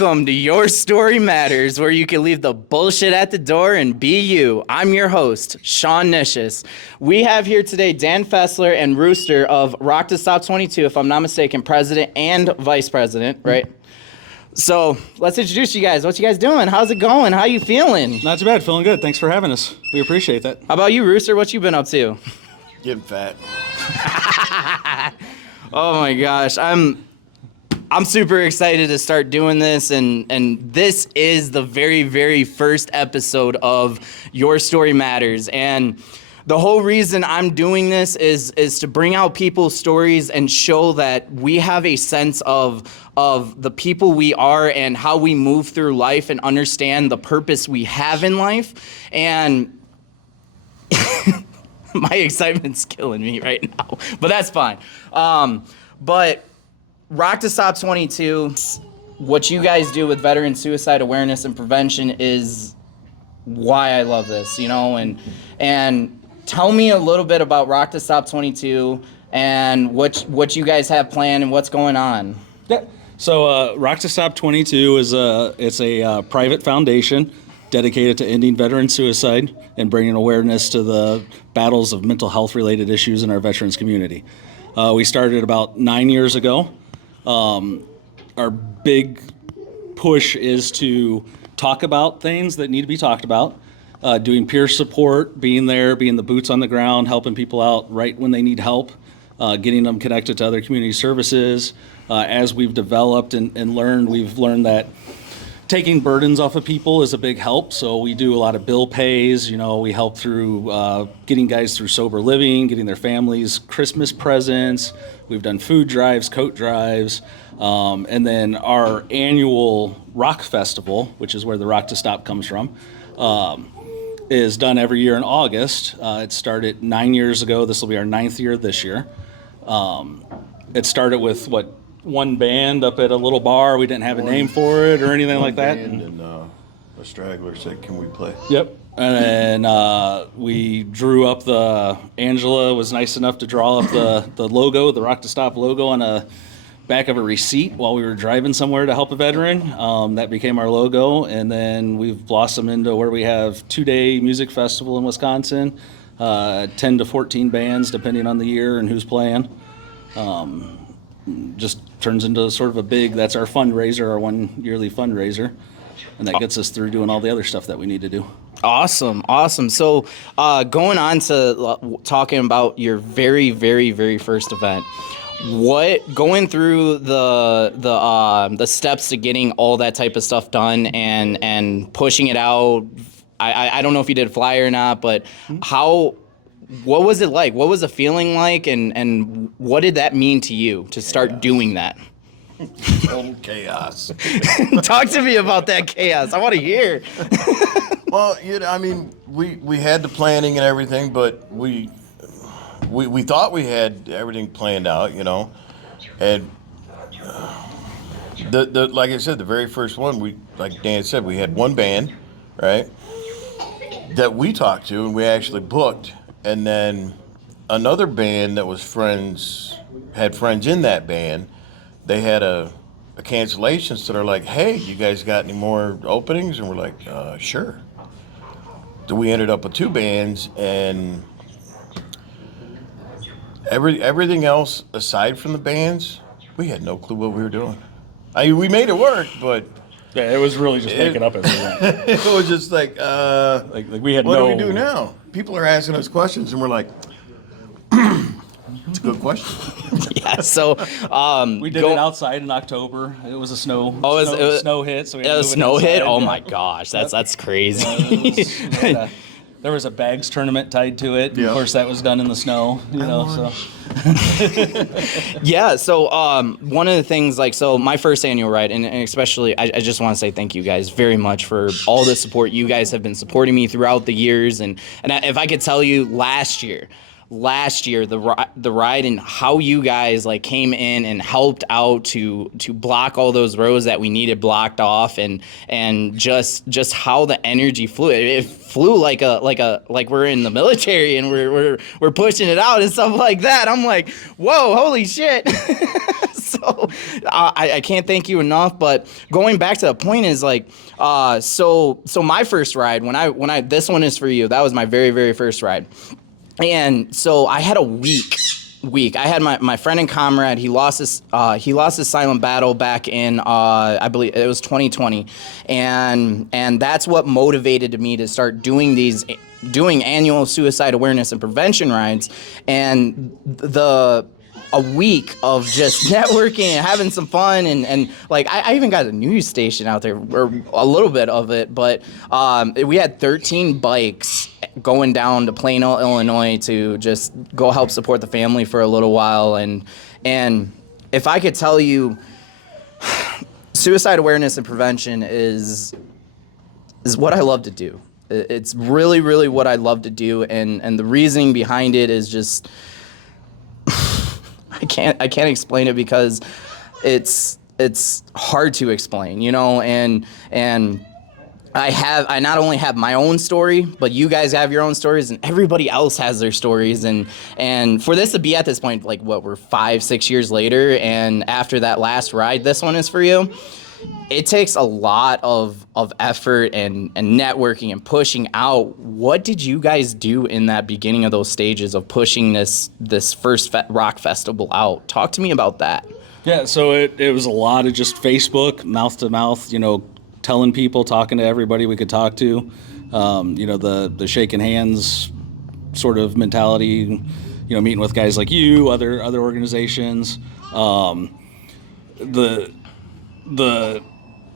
Welcome to Your Story Matters, where you can leave the bullshit at the door and be you. I'm your host, Sean Nishis. We have here today Dan Fessler and Rooster of Rock to Stop 22, if I'm not mistaken, president and vice president, right? So let's introduce you guys. What you guys doing? How's it going? How you feeling? Not too bad. Feeling good. Thanks for having us. We appreciate that. How about you, Rooster? What you been up to? Getting fat. Oh my gosh, I'm super excited to start doing this, and this is the very, very first episode of Your Story Matters. And the whole reason I'm doing this is to bring out people's stories and show that we have a sense of the people we are and how we move through life and understand the purpose we have in life. And my excitement's killing me right now, but that's fine. But Rock to Stop 22, what you guys do with veteran suicide awareness and prevention is why I love this, you know, and tell me a little bit about Rock to Stop 22 and what you guys have planned and what's going on. Yeah. So Rock to Stop 22 is a private foundation dedicated to ending veteran suicide and bringing awareness to the battles of mental health related issues in our veterans community. We started about 9 years ago. Our big push is to talk about things that need to be talked about, doing peer support, being there, being the boots on the ground, helping people out right when they need help, getting them connected to other community services. As we've developed and learned, we've learned that taking burdens off of people is a big help. So we do a lot of bill pays. You know, we help through getting guys through sober living, getting their families Christmas presents. We've done food drives, coat drives, and then our annual rock festival, which is where the Rock to Stop comes from, is done every year in August. It started 9 years ago. This will be our 9th year this year. It started with one band up at a little bar. We didn't have a name for it or anything like that. And a straggler said, "Can we play?" Yep. And then we drew up Angela was nice enough to draw up the logo, the Rock to Stop logo on a back of a receipt while we were driving somewhere to help a veteran. That became our logo. And then we've blossomed into where we have 2-day music festival in Wisconsin, 10 to 14 bands depending on the year and who's playing. Just turns into sort of that's our fundraiser, our one yearly fundraiser. And that gets us through doing all the other stuff that we need to do. Awesome. So going on to talking about your very, very, very first event, going through the steps to getting all that type of stuff done and pushing it out. I don't know if you did a flyer or not, but what was it like? What was the feeling like, and what did that mean to you to start doing that? Total chaos. Talk to me about that chaos. I want to hear. Well, I mean, we had the planning and everything, but we thought we had everything planned out, you know. And the like I said, the very first one, like Dan said, we had one band, right, that we talked to and we actually booked. And then another band that was had friends in that band, they had a cancellation, so they're like, "Hey, you guys got any more openings?" And we're like, "Sure." So we ended up with 2 bands, and everything else aside from the bands, we had no clue what we were doing. I mean, we made it work, but Yeah, it was really just making up everything. it was just like we had what no. do we do now? People are asking us questions, and we're like, it's a good question. Yeah. So We did it outside in October. It was a snow. Snow hit. So we had to a move it snow hit. inside. Oh Yeah. my gosh, that's crazy. There was a bags tournament tied to it. Yeah. Of course, that was done in the snow. So Yeah, so one of the things, my first annual ride, and especially, I just want to say thank you guys very much for all the support. You guys have been supporting me throughout the years, and if I could tell you last year, the ride and how you guys came in and helped out to block all those roads that we needed blocked off, and just how the energy flew. It flew like we're in the military and we're pushing it out and stuff like that. I'm like, whoa, holy shit. So I can't thank you enough. But going back to the point is like, so my first ride when I this one is for you. That was my very, very first ride. And so I had a week. I had my friend and comrade. He lost his silent battle back in I believe it was 2020, and that's what motivated me to start doing annual suicide awareness and prevention rides, and a week of just networking and having some fun and like I even got a news station out there, or a little bit of it, but we had 13 bikes going down to Plano, Illinois to just go help support the family for a little while, and if I could tell you, suicide awareness and prevention is what I love to do. It's really, really what I love to do, and the reasoning behind it is just I can't explain it because it's hard to explain, you know, and I not only have my own story, but you guys have your own stories, and everybody else has their stories, and for this to be at this point, like what, we're 5-6 years later, and after that last ride, this one is for you. It takes a lot of effort and networking and pushing out. What did you guys do in that beginning of those stages of pushing this first rock festival out? Talk to me about that. Yeah, so it was a lot of just Facebook, mouth to mouth, you know, telling people, talking to everybody we could talk to, you know, the shaking hands sort of mentality, you know, meeting with guys like you, other organizations, the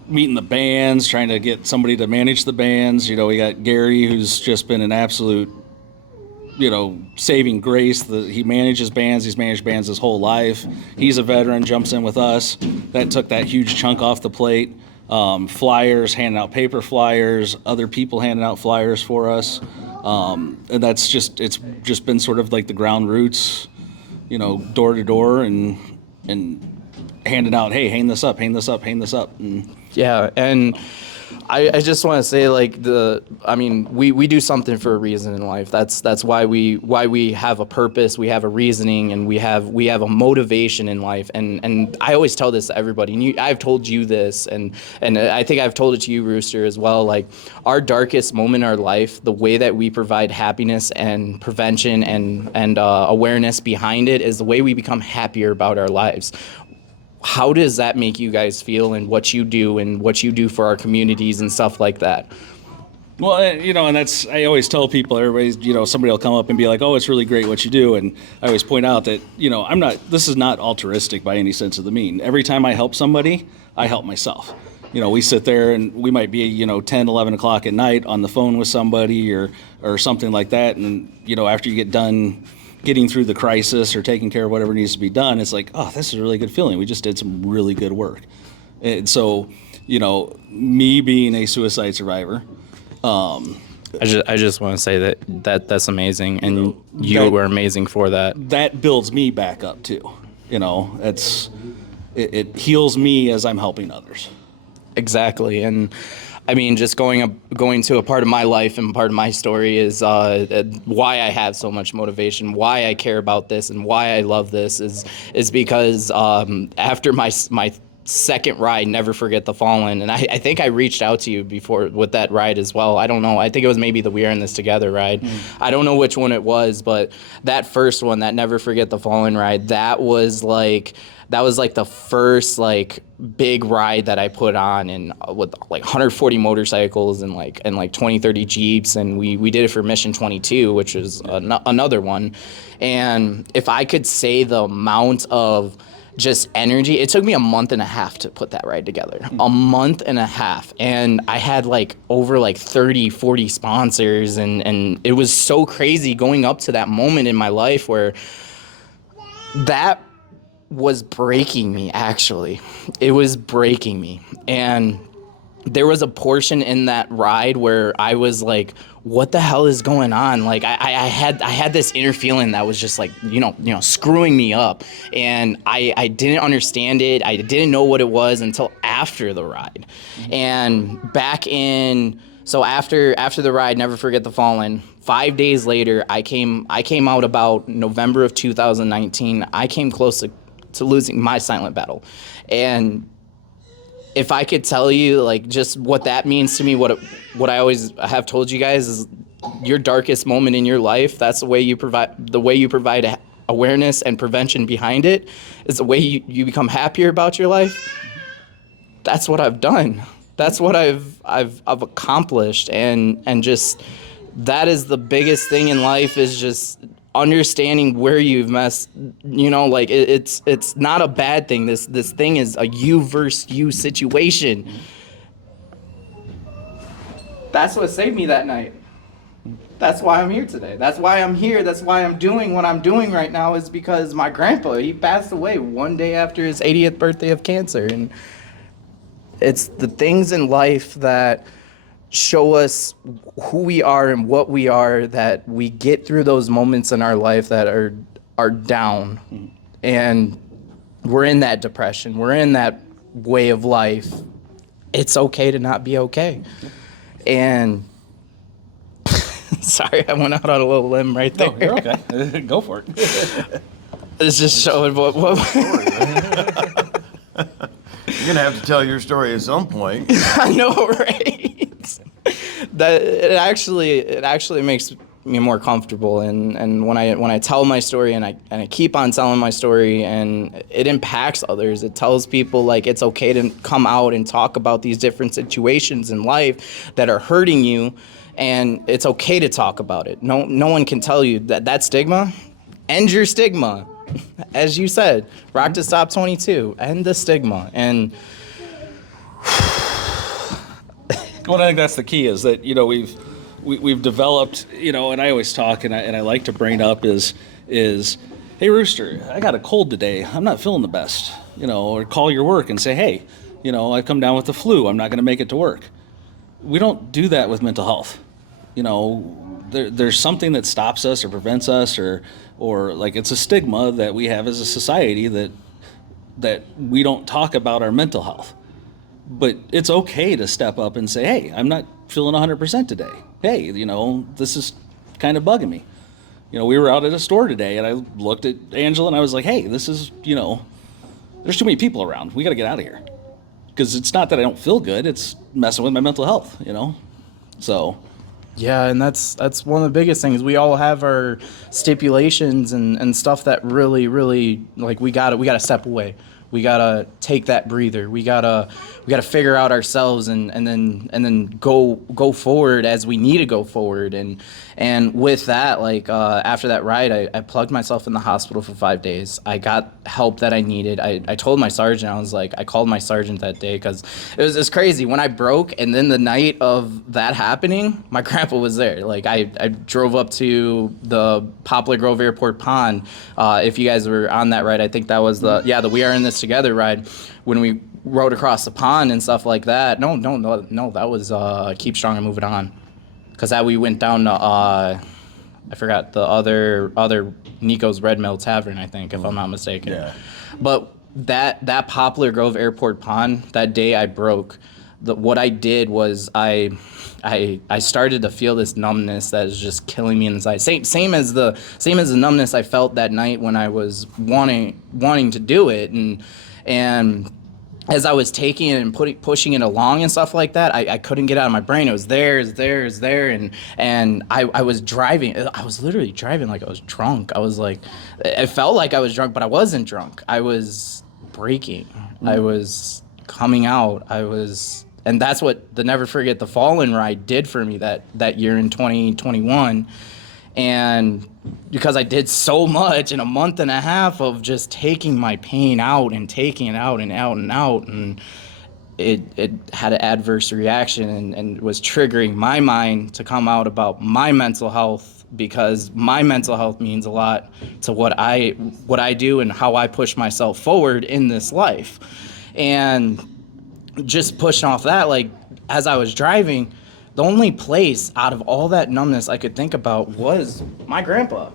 meeting the bands, trying to get somebody to manage the bands. You know, we got Gary, who's just been an absolute, you know, saving grace. He manages bands. He's managed bands his whole life. He's a veteran, jumps in with us. That took that huge chunk off the plate. Flyers, handing out paper flyers, other people handing out flyers for us. And it's just been sort of like the ground roots, you know, door to door and handing out, hey, hang this up. And yeah, and I just want to say, like, we do something for a reason in life. That's why we have a purpose, we have a reasoning, and we have a motivation in life. And I always tell this to everybody, and I've told you this, and I think I've told it to you, Rooster, as well. Like, our darkest moment in our life, the way that we provide happiness and prevention and awareness behind it is the way we become happier about our lives. How does that make you guys feel, and what you do for our communities and stuff like that? Well, you know, and I always tell people, everybody's, you know, somebody will come up and be like, oh, it's really great what you do. And I always point out that, you know, this is not altruistic by any sense of the mean. Every time I help somebody, I help myself. You know, we sit there and we might be, you know, 10, 11 o'clock at night on the phone with somebody or something like that. And, you know, after you get done getting through the crisis or taking care of whatever needs to be done, it's like, oh, this is a really good feeling. We just did some really good work. And so, you know, me being a suicide survivor, I just want to say that's amazing, and you were amazing for that. That builds me back up too. You know, it heals me as I'm helping others. Exactly, and I mean, just going to a part of my life and part of my story is why I have so much motivation, why I care about this, and why I love this is because after my second ride, Never Forget the Fallen, and I think I reached out to you before with that ride as well. I don't know. I think it was maybe the We Are in This Together ride. I don't know which one it was, but that first one, that Never Forget the Fallen ride, that was like the first like big ride that I put on, and with like 140 motorcycles and like 20, 30 Jeeps, and we did it for Mission 22, which is another one. And if I could say the amount of just energy, it took me a month and a half to put that ride together. A month and a half, and I had like over like 30, 40 sponsors, and it was so crazy going up to that moment in my life where that was breaking me. Actually, it was breaking me, and there was a portion in that ride where I was like, what the hell is going on? Like I had this inner feeling that was just like, you know, screwing me up, and I didn't understand it. I didn't know what it was until after the ride. And so after the ride, Never Forget the Fallen, 5 days later, I came out about November of 2019. I came close to to losing my silent battle. And if I could tell you like just what that means to me, what I always have told you guys is your darkest moment in your life, that's the way you provide awareness and prevention behind it, is the way you become happier about your life. That's what I've done. That's what I've accomplished, and just that is the biggest thing in life, is just understanding where you've messed. Like it's not a bad thing. This thing is a you versus you situation. That's what saved me that night. That's why I'm here today. That's why I'm here. That's why I'm doing what I'm doing right now, is because my grandpa, he passed away one day after his 80th birthday of cancer. And it's the things in life that show us who we are and what we are, that we get through those moments in our life that are down. And we're in that depression. We're in that way of life. It's okay to not be okay. And sorry, I went out on a little limb right there. No, you're okay. Go for it. It's just showing what You're gonna have to tell your story at some point. I know, right? That it actually makes me more comfortable, and when I tell my story and I keep on telling my story, and it impacts others. It tells people like it's okay to come out and talk about these different situations in life that are hurting you, and it's okay to talk about it. No one can tell you that stigma. End your stigma. As you said, Rock to Stop 22, end the stigma. And well, I think that's the key, is that, we've developed, and I always talk, and I like to bring up is, hey, Rooster, I got a cold today. I'm not feeling the best, or call your work and say, hey, I've come down with the flu. I'm not going to make it to work. We don't do that with mental health. There's something that stops us or prevents us, or like it's a stigma that we have as a society that we don't talk about our mental health. But it's okay to step up and say, hey, I'm not feeling 100% today. Hey, this is kind of bugging me. We were out at a store today, and I looked at Angela and I was like, hey, this is, there's too many people around. We got to get out of here. Because it's not that I don't feel good, it's messing with my mental health, So yeah, and that's one of the biggest things. We all have our stipulations and stuff that really like we gotta step away. We gotta take that breather. We gotta figure out ourselves and then go forward as we need to go forward. And with that, like after that ride, I plugged myself in the hospital for 5 days. I got help that I needed. I told my sergeant, I called my sergeant that day, because it's crazy. When I broke, and then the night of that happening, my grandpa was there. Like I drove up to the Poplar Grove Airport Pond. If you guys were on that ride, I think that was the We Are in This Together ride, when we rode across the pond and stuff like that. No, that was Keep Strong and Move It On. Because that we went down to, I forgot the other Nico's Red Mill Tavern, I think, if I'm not mistaken. Yeah. But that Poplar Grove Airport Pond, that day I broke, what I did was I started to feel this numbness that is just killing me inside. Same as the numbness I felt that night when I was wanting to do it, and as I was taking it and pushing it along and stuff like that, I couldn't get it out of my brain. It was there, and I was driving. I was literally driving like I was drunk. I was like, it felt like I was drunk, but I wasn't drunk. I was breaking. I was coming out. And that's what the Never Forget the Fallen ride did for me that year in 2021. And because I did so much in a month and a half of just taking my pain out and taking it out and out and out, and it had an adverse reaction and was triggering my mind to come out about my mental health, because my mental health means a lot to what I do and how I push myself forward in this life. And just pushing off that, like as I was driving, the only place out of all that numbness I could think about was my grandpa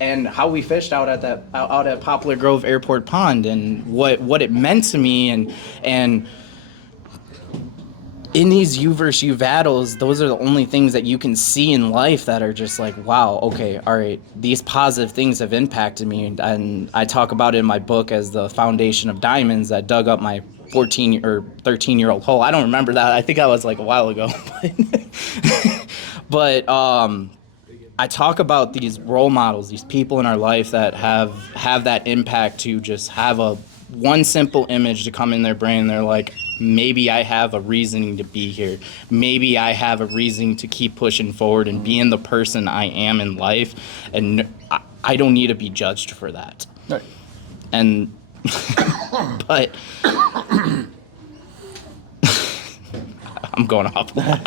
and how we fished out at Poplar Grove Airport Pond, and what it meant to me, and in these you versus you battles, those are the only things that you can see in life that are just like, wow, okay, all right, these positive things have impacted me. And I talk about it in my book as the foundation of diamonds that dug up my 14 or 13-year-old hole. I don't remember that. I think that was like a while ago. But I talk about these role models, these people in our life that have that impact to just have one simple image to come in their brain. They're like, maybe I have a reason to be here. Maybe I have a reason to keep pushing forward and being the person I am in life. And I don't need to be judged for that. Right. And, but I'm going off the line.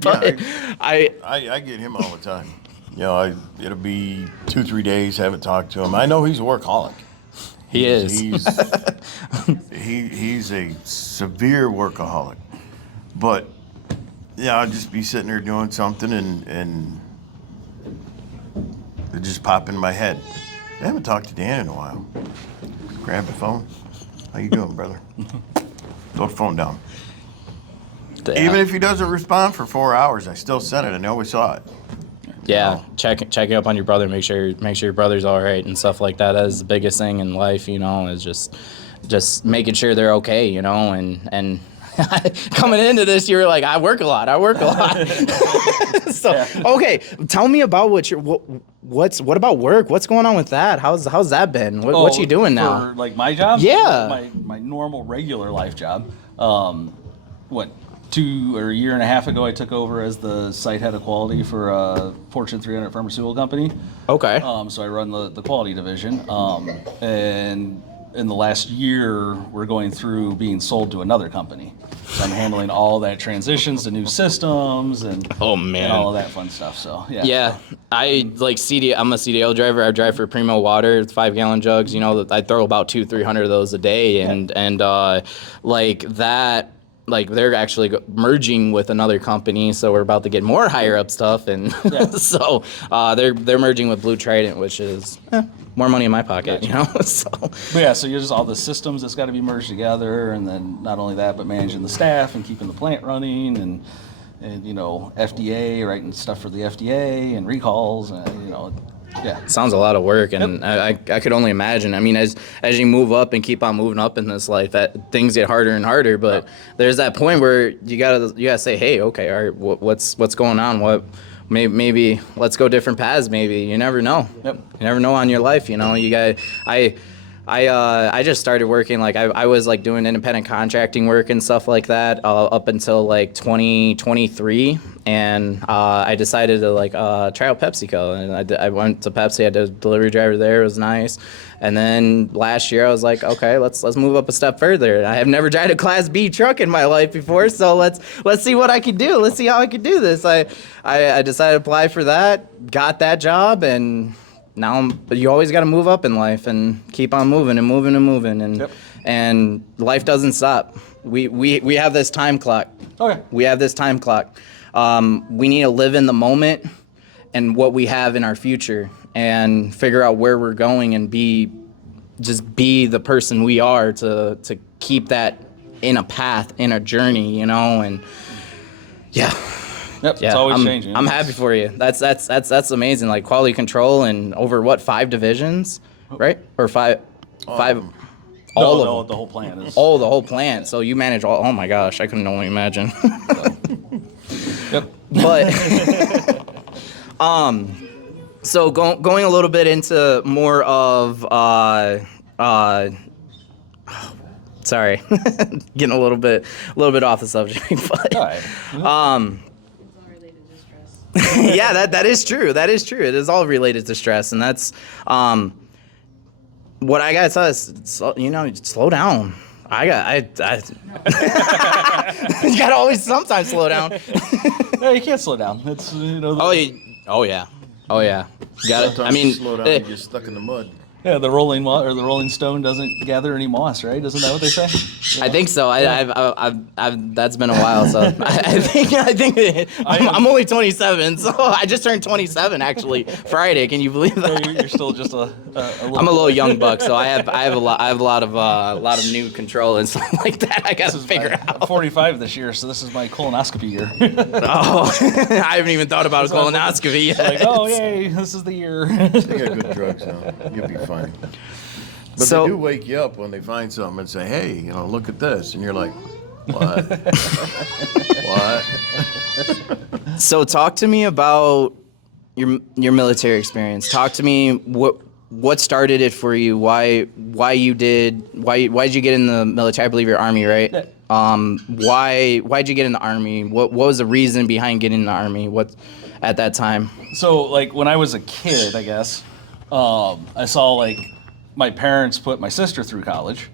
But I get him all the time. You know, it'll be 2-3 days, haven't talked to him. I know he's a workaholic. He is. He's a severe workaholic. But yeah, I'll just be sitting there doing something and it just pop in my head. I haven't talked to Dan in a while. Grab the phone. How you doing, brother? Throw the phone down. Damn. Even if he doesn't respond for 4 hours, I still sent it. I know we saw it. Yeah, checking up on your brother, make sure your brother's all right and stuff like that. That is the biggest thing in life, you know, is just making sure they're okay, you know, and coming into this, you were like, I work a lot. So, yeah. Okay, tell me about what about work? What's going on with that? How's that been? What you doing now? For like my job? Yeah. My normal regular life job. A year and a half ago, I took over as the site head of quality for a Fortune 300 pharmaceutical company. Okay. So I run the quality division. And in the last year, we're going through being sold to another company. So I'm handling all that transitions to new systems and and all of that fun stuff. So yeah. Yeah, I'm a CDL driver. I drive for Primo Water, 5-gallon jugs. You know, I throw about 200-300 of those a day, and like that. Like they're actually merging with another company, so we're about to get more higher up stuff, and so they're merging with Blue Trident, which is more money in my pocket, you know. So you're just all the systems that's got to be merged together, and then not only that, but managing the staff and keeping the plant running, and you know, FDA, writing stuff for the FDA and recalls, and you know. Yeah, sounds a lot of work, and I could only imagine. I mean, as you move up and keep on moving up in this life, that things get harder and harder. But there's that point where you gotta say, hey, okay, all right, what's going on? What maybe let's go different paths. Maybe you never know. Yep. You never know on your life. You know, you got I just started working, like I was like doing independent contracting work and stuff like that up until like 2023, and I decided to like try out PepsiCo, and I went to Pepsi. I did a delivery driver there. It was nice, and then last year I was like, okay, let's move up a step further. I have never driven a Class B truck in my life before, so let's see what I can do. Let's see how I can do this. I decided to apply for that, got that job, and now you always got to move up in life and keep on moving and moving and moving, and life doesn't stop. We have this time clock. Okay. We have this time clock. We need to live in the moment and what we have in our future, and figure out where we're going, and be the person we are to keep that in a path, in a journey, you know, and yeah. Yep, it's always changing. I'm happy for you. That's amazing. Like quality control and over 5 divisions, right? Or five. All of them. The whole plant is. Oh, the whole plant. So you manage all. Oh my gosh, I couldn't only imagine. Yep. But so going a little bit into more of sorry, getting a little bit off the subject, but yeah, that is true. That is true. It is all related to stress, and that's what I gotta tell is, slow down. You gotta always sometimes slow down. No, you can't slow down. It's Oh yeah. You gotta. Sometimes you slow down, you get stuck in the mud. Yeah, the Rolling Stone doesn't gather any moss, right? Isn't that what they say? I think so. I've that's been a while, so I think I'm only 27, so I just turned 27 actually Friday. Can you believe that? You're still just a little. I'm a little young buck, so I have a lot of new control and stuff like that. I gotta figure out. 45 this year, so this is my colonoscopy year. Oh, I haven't even thought about a colonoscopy yet. Like, oh yay, this is the year. They got good drugs now. You'll be fine. But So- they do wake you up when they find something and say, hey, look at this. And you're like, what? What? So talk to me about your military experience. Talk to me what started it for you? Why'd you get in the military? I believe you're Army, right? Yeah. Why'd you get in the Army? What was the reason behind getting in the Army? What at that time? So, like, when I was a kid, I guess, I saw, like, my parents put my sister through college,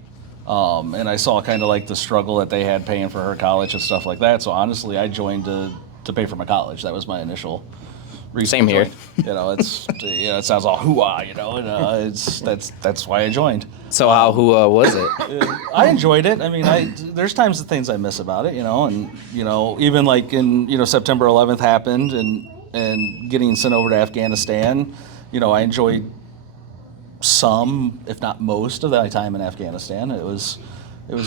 and I saw kind of, like, the struggle that they had paying for her college and stuff like that. So, honestly, I joined to pay for my college. That was my initial reason. Same to here. join. It sounds all hoo-ah, and that's why I joined. So who was it? I enjoyed it. I mean, there's times the things I miss about it, and even like in September 11th happened and getting sent over to Afghanistan, I enjoyed some, if not most, of that time in Afghanistan. It was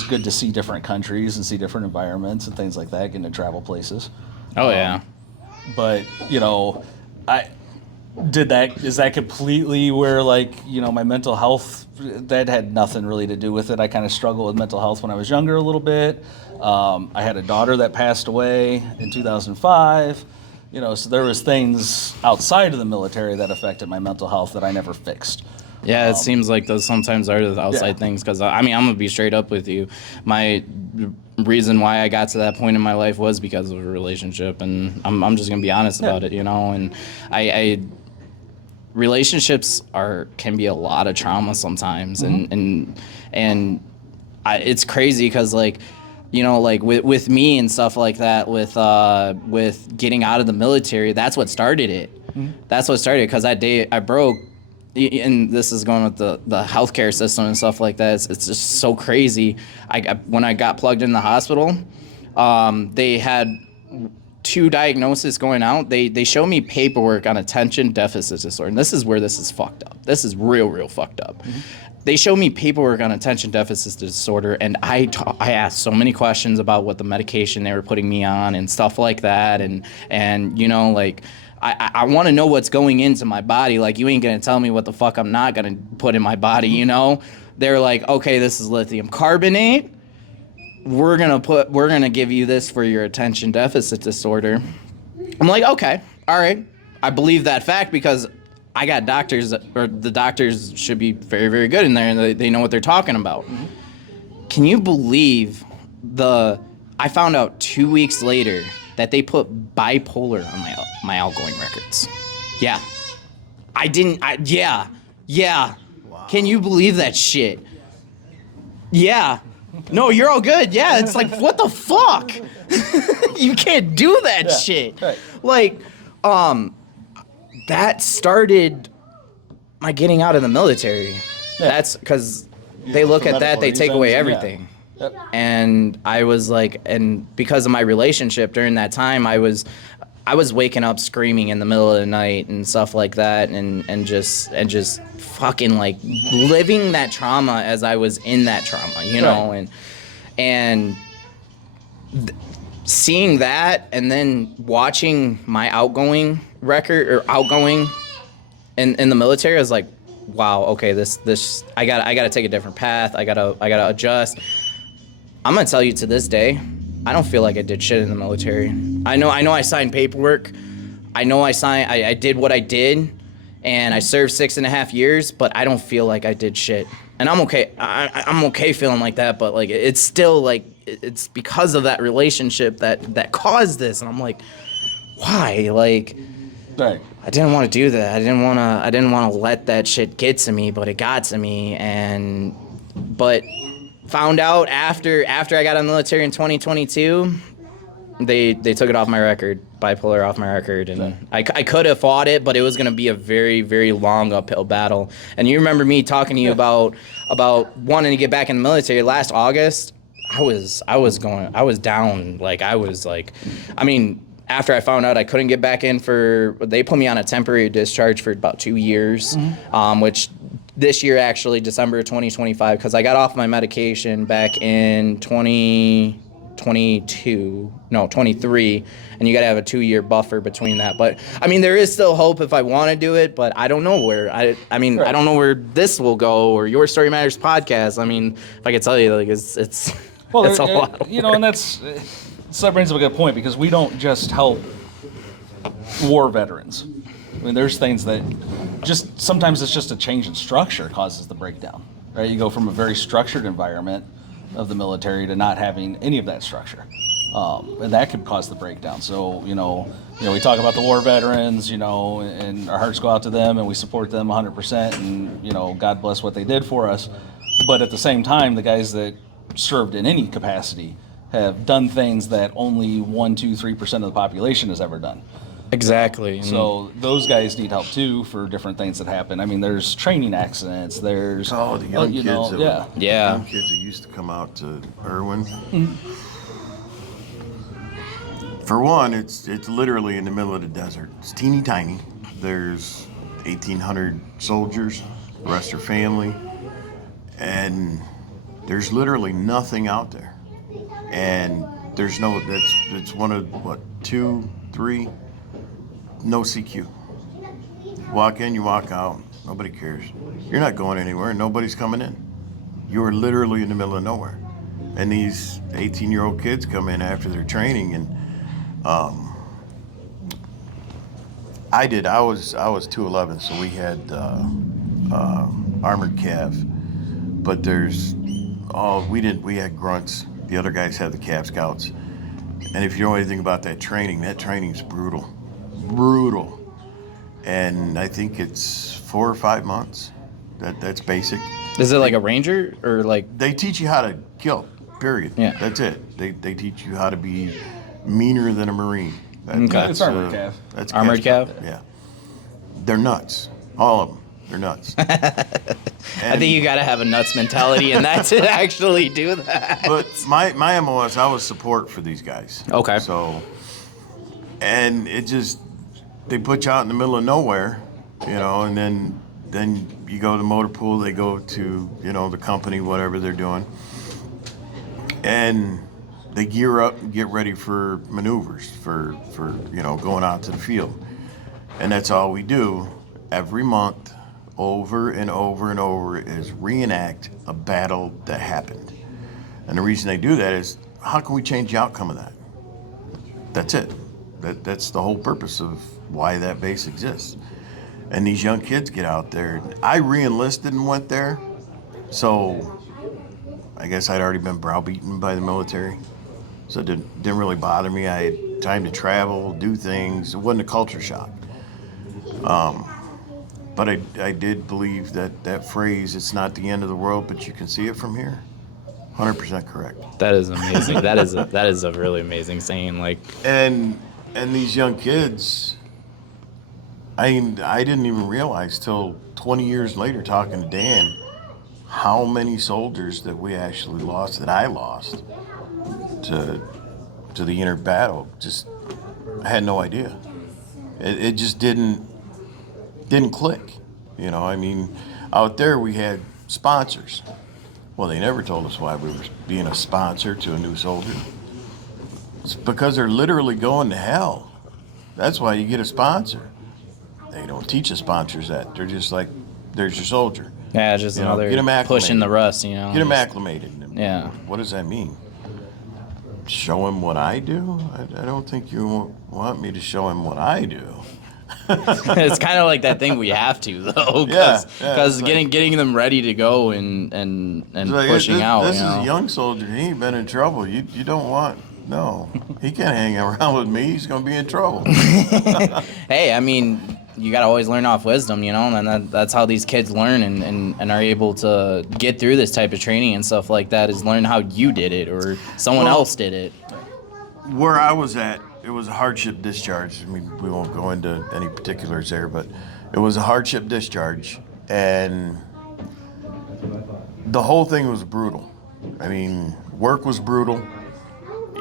good to see different countries and see different environments and things like that, getting to travel places. Oh yeah. But is that completely where, like, my mental health, that had nothing really to do with it. I kind of struggled with mental health when I was younger a little bit. I had a daughter that passed away in 2005, so there was things outside of the military that affected my mental health that I never fixed. Yeah, it seems like those sometimes are the outside things. Because I'm gonna be straight up with you. My reason why I got to that point in my life was because of a relationship, and I'm just gonna be honest about it, And I relationships can be a lot of trauma sometimes, and it's crazy because like with me and stuff like that, with getting out of the military, that's what started it. That's what started, because that day I broke. And this is going with the healthcare system and stuff like that. It's just so crazy. When I got plugged in the hospital, they had 2 diagnoses going out. They showed me paperwork on attention deficit disorder, and this is where this is fucked up. This is real fucked up. They showed me paperwork on attention deficit disorder, and I asked so many questions about what the medication they were putting me on and stuff like that, and like. I want to know what's going into my body. Like, you ain't going to tell me what the fuck I'm not going to put in my body, They're like, okay, this is lithium carbonate. We're going to give you this for your attention deficit disorder. I'm like, okay, all right. I believe that fact because I got doctors, or the doctors should be very, very good in there, and they know what they're talking about. Can you believe I found out 2 weeks later that they put bipolar on my outgoing records. Yeah. Yeah. Wow. Can you believe that shit? Yeah. No, you're all good. Yeah, it's like, what the fuck? You can't do that shit. Right. Like, that started my getting out of the military. Yeah. That's because they look at that, they take away everything. Yeah. Yep. And I was like, and because of my relationship during that time, I was waking up screaming in the middle of the night and stuff like that, and just fucking like living that trauma as I was in that trauma, and seeing that, and then watching my outgoing record or outgoing in the military, I was like, wow, okay, this I gotta take a different path. I gotta adjust. I'm gonna tell you, to this day, I don't feel like I did shit in the military. I know I signed paperwork. I know I did what I did, and I served 6.5 years, but I don't feel like I did shit. And I'm okay. I'm okay feeling like that, but like it's still like it's because of that relationship that caused this. And I'm like, why? Like, right. I didn't want to do that. I didn't want to let that shit get to me, but it got to me, but found out after I got out of the military in 2022, they took it off my record. bipolar off my record, and I could have fought it, but it was going to be a very, very long uphill battle. And you remember me talking to you about wanting to get back in the military last August. I was down. Like, I mean, after I found out I couldn't get back in they put me on a temporary discharge for about 2 years, which this year, actually, December 2025, because I got off my medication back in 23, and you got to have a 2-year buffer between that. But I mean, there is still hope if I want to do it, but I don't know where. I don't know where this will go, or Your Story Matters podcast. I mean, if I could tell you, like, it's Well, it's a lot. and that brings up a good point, because we don't just help war veterans. I mean, there's things that sometimes it's just a change in structure causes the breakdown, right? You go from a very structured environment of the military to not having any of that structure. And that could cause the breakdown. So, we talk about the war veterans, and our hearts go out to them, and we support them 100%, and, God bless what they did for us. But at the same time, the guys that served in any capacity have done things that only 1%, 2%, 3% of the population has ever done. Exactly. So those guys need help too for different things that happen. I mean, there's training accidents. There's the young kids. Yeah. Young kids that used to come out to Irwin. For one, it's literally in the middle of the desert. It's teeny tiny. There's 1,800 soldiers. The rest are family, and there's literally nothing out there. And there's no. It's one of 2, 3. No CQ. Walk in, you walk out. Nobody cares. You're not going anywhere. Nobody's coming in. You're literally in the middle of nowhere. And these 18-year-old kids come in after their training, and I was 211, so we had armored cav. But we had grunts. The other guys had the Cav Scouts. And if you know anything about that training's brutal. And I think it's 4 or 5 months. That's basic. Is it like a ranger, or like? They teach you how to kill, period. Yeah. That's it. They teach you how to be meaner than a Marine. Okay. It's armored cav. That's Armored cav? Yeah. They're nuts. All of them. They're nuts. I think you got to have a nuts mentality, and that's to actually do that. But my MOS, I was support for these guys. Okay. So, and they put you out in the middle of nowhere, and then you go to the motor pool, they go to, the company, whatever they're doing, and they gear up and get ready for maneuvers, for going out to the field. And that's all we do every month, over and over and over, is reenact a battle that happened. And the reason they do that is, how can we change the outcome of that? That's it. That's the whole purpose of why that base exists. And these young kids get out there. I re-enlisted and went there, so I guess I'd already been browbeaten by the military, so it didn't really bother me. I had time to travel, do things. It wasn't a culture shock. But I did believe that phrase, "It's not the end of the world, but you can see it from here," 100% correct. That is amazing. that is a really amazing saying. Like, and these young kids, I didn't even realize till 20 years later, talking to Dan, how many soldiers that we actually lost, that I lost to the inner battle. Just, I had no idea. It just didn't click. I mean, out there we had sponsors. Well, they never told us why we were being a sponsor to a new soldier. It's because they're literally going to hell. That's why you get a sponsor. They don't teach the sponsors that. They're just like, there's your soldier. yeah, just another get 'em acclimated. pushing the rust, Get them acclimated. Yeah. What does that mean? Show him what I do? I don't think you want me to show him what I do. It's kind of like that thing we have to, though, Yeah, because it's like- getting them ready to go and It's like, pushing out. This is a young soldier. He ain't been in trouble. You don't want. No, he can't hang around with me. He's gonna be in trouble. Hey, I mean, you got to always learn off wisdom, and that's how these kids learn and are able to get through this type of training and stuff like that, is learn how you did it or someone else did it. Where I was at a hardship discharge. I mean, we won't go into any particulars there, but it was a hardship discharge, and the whole thing was brutal. I mean, work was brutal.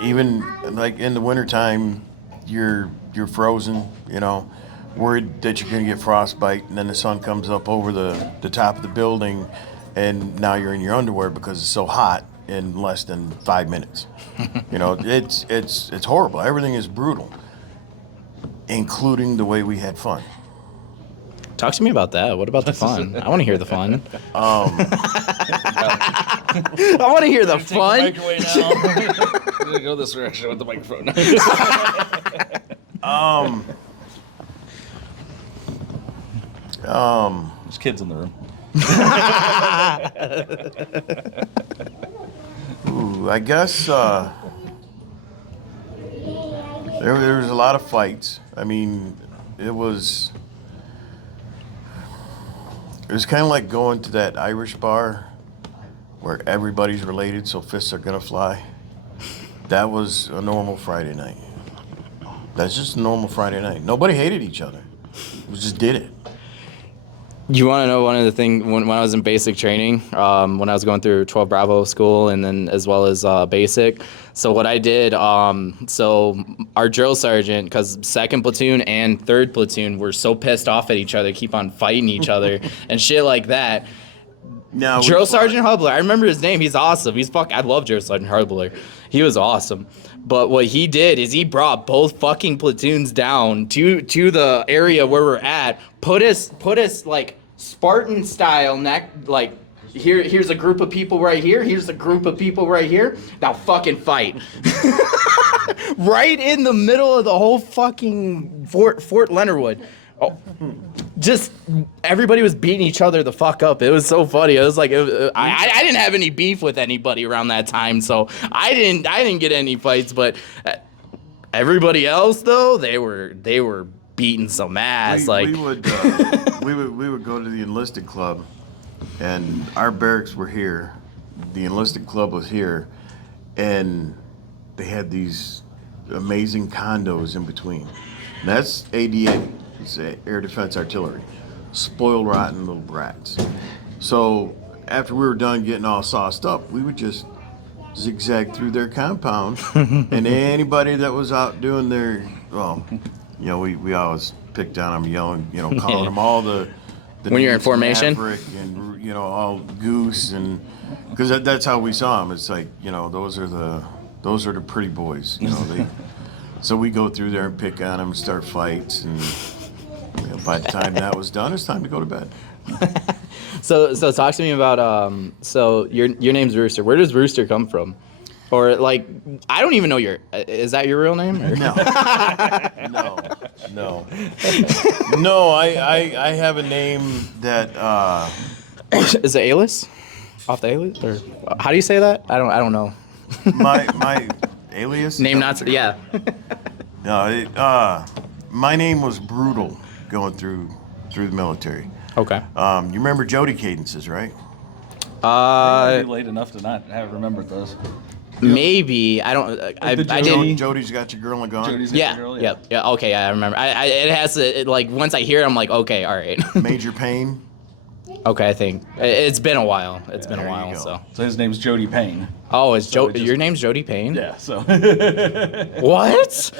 Even like in the wintertime, you're frozen, you know, worried that you're gonna get frostbite, and then the sun comes up over the top of the building, and now you're in your underwear because it's so hot in less than 5 minutes. You know, it's horrible. Everything is brutal, including the way we had fun. Talk to me about that. What about the fun? I want to hear the fun. I want to hear the fun. Take the mic away now. I'm gonna go this direction with the microphone. There's kids in the room. Ooh, I guess there was a lot of fights. I mean, it was kind of like going to that Irish bar where everybody's related, so fists are gonna fly. That was a normal Friday night. That's just a normal Friday night. Nobody hated each other. We just did it. You want to know one of the things when I was in basic training, when I was going through 12 Bravo school and then as well as basic. So what I did, so our drill sergeant, because 2nd platoon and 3rd platoon were so pissed off at each other, keep on fighting each other and shit like that. Now, Drill Sergeant Hubler, I remember his name. He's awesome. I love Drill Sergeant Hubler. He was awesome. But what he did is he brought both fucking platoons down to the area where we're at. Put us like Spartan style like here's a group of people right here. Here's a group of people right here. Now fucking fight. Right in the middle of the whole fucking Fort Leonard Wood. Oh, just everybody was beating each other the fuck up. It was so funny. It was like I didn't have any beef with anybody around that time, so I didn't get any fights. But everybody else though, they were beating some ass. We would go to the enlisted club, and our barracks were here. The enlisted club was here, and they had these amazing condos in between. And that's ADA. It's Air Defense Artillery. Spoiled rotten little brats. So after we were done getting all sauced up, we would just zigzag through their compound, and anybody that was out doing their, well, you know, we always picked on them, yelling, you know, calling them all the when you're in formation, Maverick and, you know, all Goose, and because that's how we saw them. It's like, you know, those are the pretty boys, you know. So we go through there and pick on them and start fights, and you know, by the time that was done, it's time to go to bed. So talk to me about so your name's Rooster. Where does Rooster come from? Or like I don't even know is that your real name? Or? No. No, I have a name that is it alias? Off the alias? Or how do you say that? I don't know. my alias? Name not yeah. No, my name was Brutal going through the military. Okay. You remember Jody cadences, right? Probably late enough to not have remembered those. Maybe I don't. I didn't. Jody's got your girl and gone. Jody's got Yeah, your girl, yeah. Okay, yeah, I remember. It has to like once I hear it, I'm like, okay, all right. Major Pain. Okay, I think it's been a while. It's been a there you while. go. So his name's Jody Payne. Oh, it's So Your name's Jody Payne. Yeah. So. What?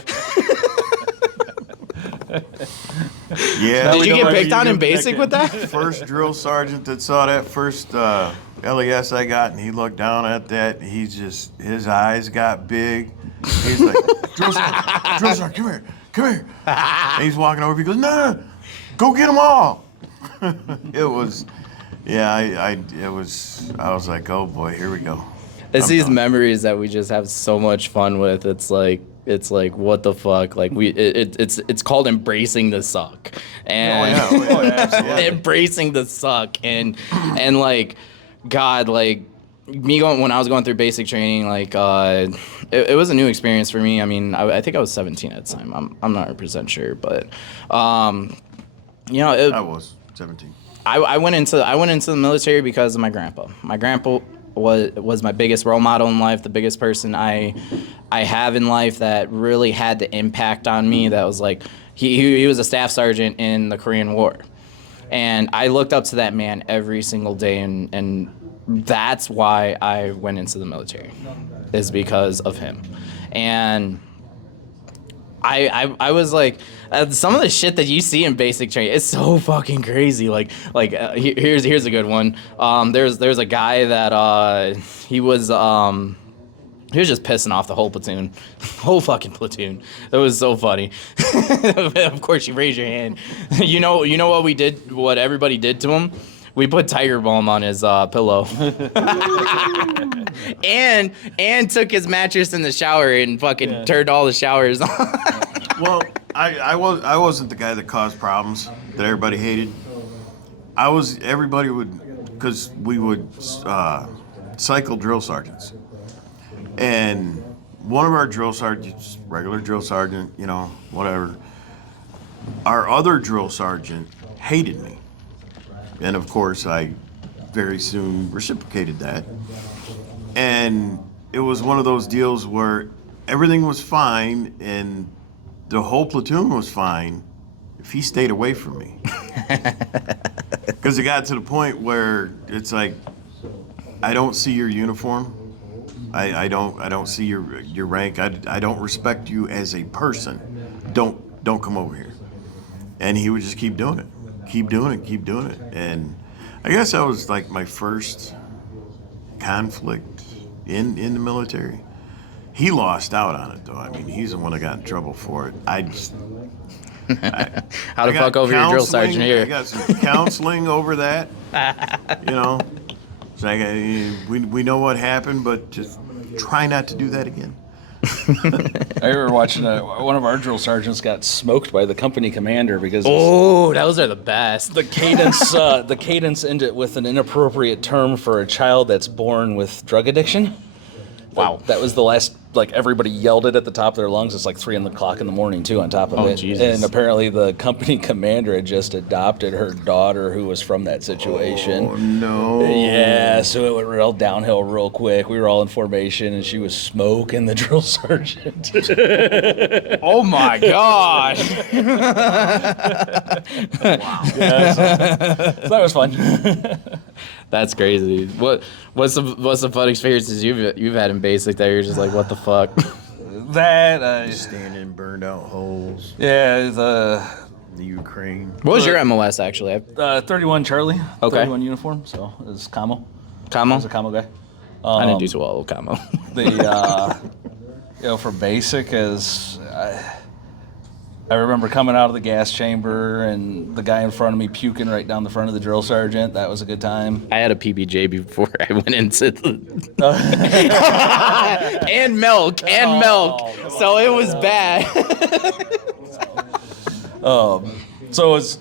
Yeah. Did you get picked on in basic with that? First drill sergeant that saw that first LES I got, and he looked down at that. His eyes got big. He's like, drill sergeant, come here. And he's walking over. He goes, no, go get them all. It was, yeah, I was like, oh boy, here we go. It's these memories that we just have so much fun with. It's like what the fuck? Like it's called embracing the suck. And absolutely. embracing the suck and like God, like me when I was going through basic training, like it was a new experience for me. I mean, I think I was 17 at the time. I'm not 100% sure, but you know, I was 17. I went into the military because of my grandpa. My grandpa was my biggest role model in life, the biggest person I have in life that really had the impact on me. That was like he was a staff sergeant in the Korean War, and I looked up to that man every single day, and that's why I went into the military, is because of him. And I was like, some of the shit that you see in basic training, it's so fucking crazy. Here's a good one. There's a guy that he was just pissing off the whole platoon, whole fucking platoon. It was so funny. Of course, you raise your hand. You know what we did? What everybody did to him? We put Tiger Balm on his pillow, and took his mattress in the shower and fucking turned all the showers on. Well, I wasn't the guy that caused problems that everybody hated. Everybody would, because we would cycle drill sergeants, and one of our drill sergeants, regular drill sergeant, whatever. Our other drill sergeant hated me. And of course, I very soon reciprocated that. And it was one of those deals where everything was fine and the whole platoon was fine if he stayed away from me. Because it got to the point where it's like, I don't see your uniform. I don't see your rank. I don't respect you as a person. Don't come over here. And he would just keep doing it. Keep doing it. And I guess that was like my first conflict in the military. He lost out on it, though. I mean, he's the one that got in trouble for it. How to fuck over your drill sergeant here? I got some counseling over that. It's like, we know what happened, but just try not to do that again. I remember watching one of our drill sergeants got smoked by the company commander because those are the best. The cadence ended with an inappropriate term for a child that's born with drug addiction. Wow, that was the last. Like, everybody yelled it at the top of their lungs. It's like 3 o'clock in the morning too. On top of it, Jesus. And apparently the company commander had just adopted her daughter, who was from that situation. Oh no! Yeah, so it went real downhill real quick. We wwere all in formation, and she was smoking the drill sergeant. Oh my god! Wow. Yeah, so that was fun. That's crazy. What's the fun experiences you've had in basic that you're just like, what the fuck? Standing in burned out holes. Yeah, the Ukraine. What was your MOS actually? 31 Charlie. Okay. 31 uniform. So it was camo. I was a camo guy. I didn't do so well with camo. For basic I remember coming out of the gas chamber and the guy in front of me puking right down the front of the drill sergeant. That was a good time. I had a PBJ before I went into and milk. So it was bad. So it's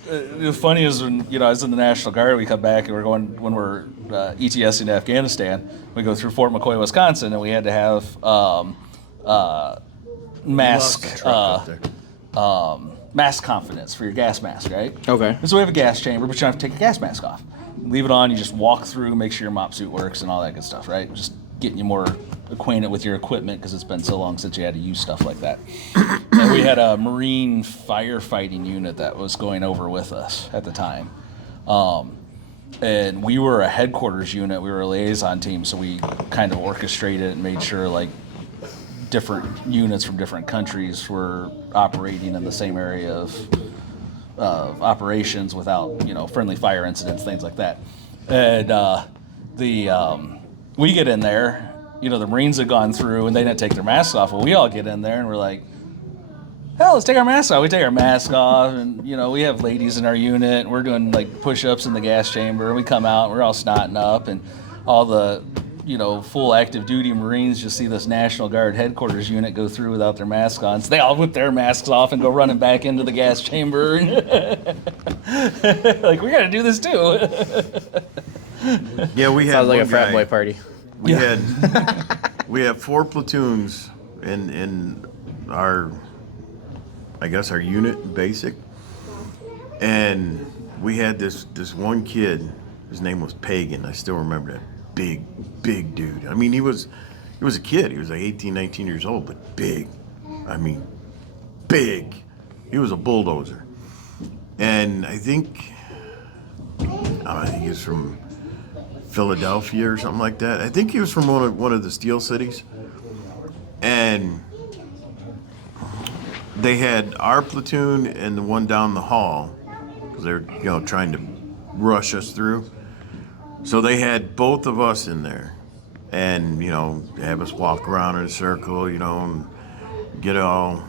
funny is when I was in the National Guard, we come back and when we're ETSing to Afghanistan, we go through Fort McCoy, Wisconsin, and we had to have mask confidence for your gas mask, right? Okay. And so we have a gas chamber, but you don't have to take a gas mask off. Leave it on, you just walk through, make sure your mop suit works and all that good stuff, right? Just getting you more acquainted with your equipment because it's been so long since you had to use stuff like that. And we had a Marine firefighting unit that was going over with us at the time. And we were a headquarters unit, we were a liaison team, so we kind of orchestrated and made sure like different units from different countries were operating in the same area of operations without, friendly fire incidents, things like that. And we get in there, the Marines had gone through and they didn't take their masks off. Well, we all get in there and we're like, hell, let's take our masks off. We take our masks off and, we have ladies in our unit and we're doing like push-ups in the gas chamber. And we come out and we're all snotting up and all the full active duty Marines just see this National Guard headquarters unit go through without their masks on. So they all whip their masks off and go running back into the gas chamber. Like, we got to do this too. Yeah, we had Sounds like a frat boy party. We had 4 platoons in our, I guess, our unit basic. And we had this one kid, his name was Pagan, I still remember that. big dude. I mean, he was a kid. He was like 18, 19 years old, but big. I mean, big. He was a bulldozer. And I think he was from Philadelphia or something like that. I think he was from one of the steel cities. And they had our platoon and the one down the hall, because they were, trying to rush us through. So they had both of us in there, and have us walk around in a circle, and get all,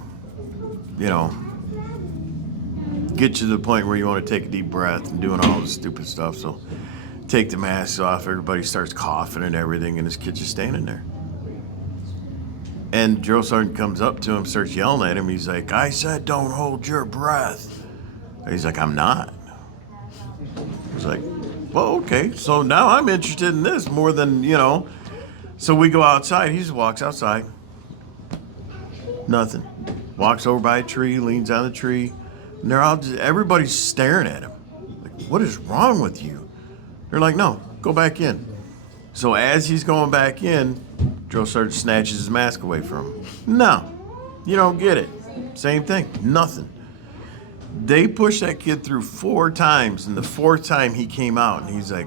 get you to the point where you want to take a deep breath and doing all this stupid stuff. So take the masks off, everybody starts coughing and everything, and this kid's just standing there. And drill sergeant comes up to him, starts yelling at him. He's like, "I said don't hold your breath." And he's like, "I'm not." He's like, "Well, okay, so now I'm interested in this more than, So we go outside. He just walks outside. Nothing. Walks over by a tree, leans on the tree, and everybody's staring at him. Like, what is wrong with you? They're like, "No, go back in." So as he's going back in, drill sergeant snatches his mask away from him. "No, you don't get it." Same thing, nothing. They pushed that kid through 4 times, and the 4th time he came out, and he's like,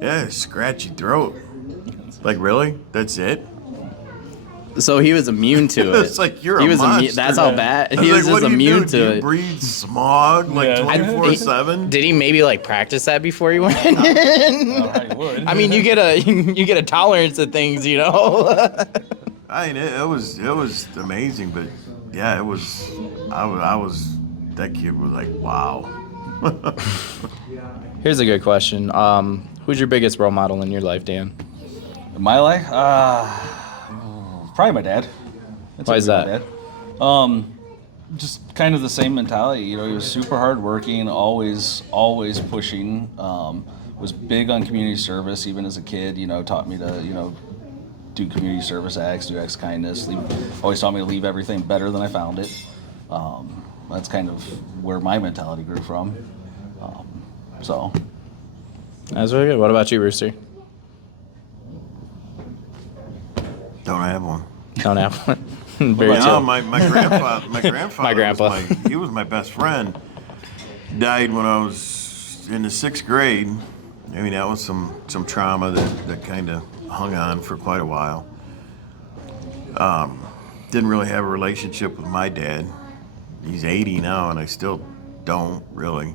yeah, scratchy throat. Like, really? That's it? So he was immune to it. It's like, you're a monster. That's how bad. He was like, just immune to do you it. breathe smog like 24/7? Did he maybe practice that before he went in? I would. I mean, you get a tolerance to things, I mean, it was amazing, but yeah, it was. I was. That kid was like, wow. Here's a good question. Who's your biggest role model in your life, Dan? In my life, probably my dad. Why is that? My dad. Just kind of the same mentality. He was super hardworking, always pushing. Was big on community service, even as a kid. Taught me to, do community service acts, do acts of kindness. Always taught me to leave everything better than I found it. That's kind of where my mentality grew from. So. That's really good. What about you, Rooster? Don't have one. Don't have one. Very chill. My grandfather. My grandpa. He was my best friend. Died when I was in the 6th grade. I mean, that was some trauma that kind of hung on for quite a while. Didn't really have a relationship with my dad. He's 80 now, and I still don't really.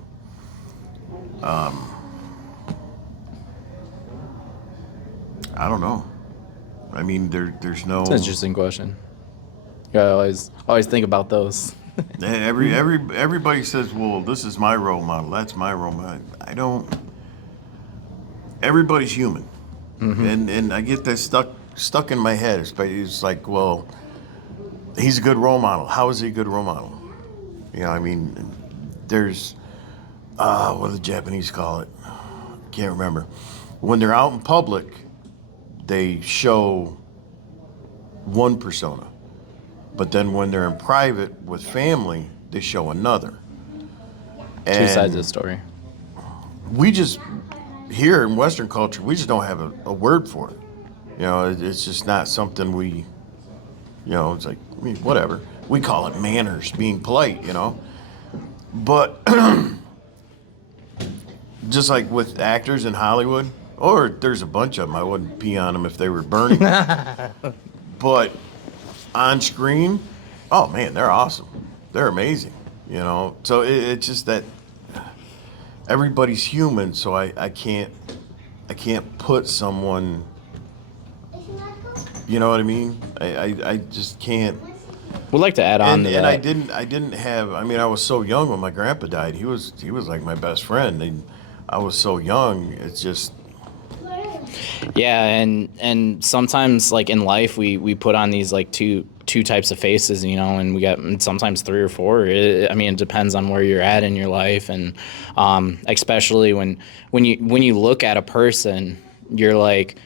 I don't know. I mean, there's no. It's an interesting question. You gotta always think about those. Everybody says, "Well, this is my role model. That's my role model." I don't. Everybody's human, and I get that stuck in my head. It's like, well, he's a good role model. How is he a good role model? I mean, there's what do the Japanese call it? Can't remember. When they're out in public, they show one persona. But then when they're in private with family, they show another. Two sides of the story. We just, here in Western culture, we just don't have a word for it. It's just not something we, it's like, I mean, whatever. We call it manners, being polite, But just like with actors in Hollywood, or there's a bunch of them, I wouldn't pee on them if they were burning. But on screen, oh man, they're awesome. They're amazing, So it's just that everybody's human, so I can't put someone, you know what I mean? I just can't. Would like to add on to that. And I didn't have. I mean, I was so young when my grandpa died. He was like my best friend. And I was so young. It's just. Yeah, and sometimes in life we put on these two types of faces, and we got sometimes 3 or 4. It depends on where you're at in your life, and especially when you look at a person, you're like.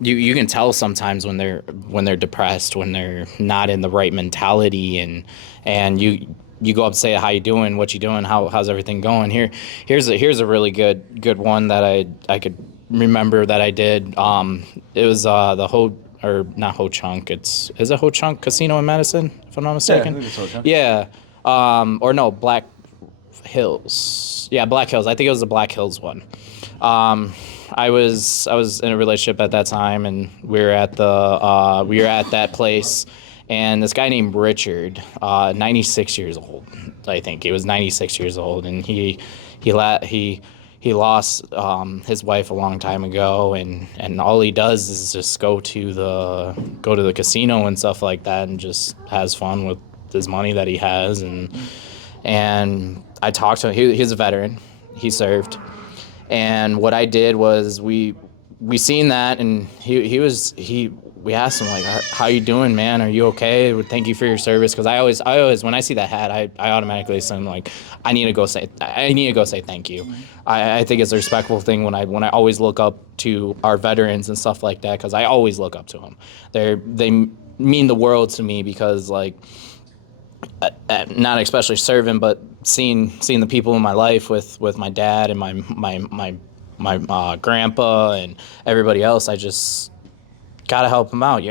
You can tell sometimes when they're depressed, when they're not in the right mentality, and you go up and say, how you doing, what you doing, how's everything going. Here's a really good one that I could remember that I did. It was the not Ho Chunk, is it Ho Chunk Casino in Madison, if I'm not mistaken? Yeah, I think it's Ho Chunk. Yeah. Or no, Black Hills. Yeah, Black Hills. I think it was the Black Hills one. I was in a relationship at that time, and we were at that place, and this guy named Richard, 96 years old, I think. He was 96 years old, and he lost his wife a long time ago, and all he does is just go to the casino and stuff like that, and just has fun with his money that he has, and I talked to him. He's a veteran. He served. And what I did was we seen that, and we asked him, like, how you doing, man? Are you okay? Thank you for your service. Because I always when I see that hat, I automatically assume, like, I need to go say thank you. I think it's a respectful thing when I always look up to our veterans and stuff like that, because I always look up to them. They mean the world to me, because, like, not especially serving, but seeing the people in my life with my dad and my grandpa and everybody else, I just gotta help him out,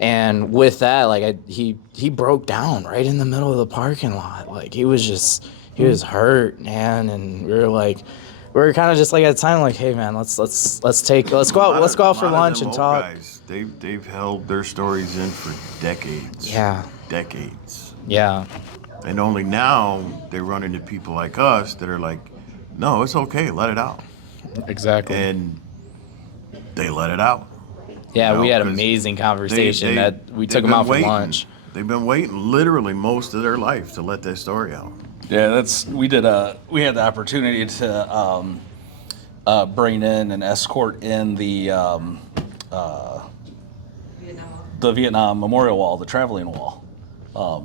and with that, like, he broke down right in the middle of the parking lot. Like, he was hurt, man, and we were kind of just like at the time, like, hey, man, let's go out for lunch and talk. Guys, they've held their stories in for decades. Yeah. Decades. Yeah. And only now they run into people like us that are like, no, it's okay, let it out. Exactly. And they let it out. Yeah, we had an amazing conversation that we took them out for lunch. They've been waiting literally most of their life to let that story out. Yeah, we had the opportunity to bring in and escort in the Vietnam Memorial Wall, the traveling wall.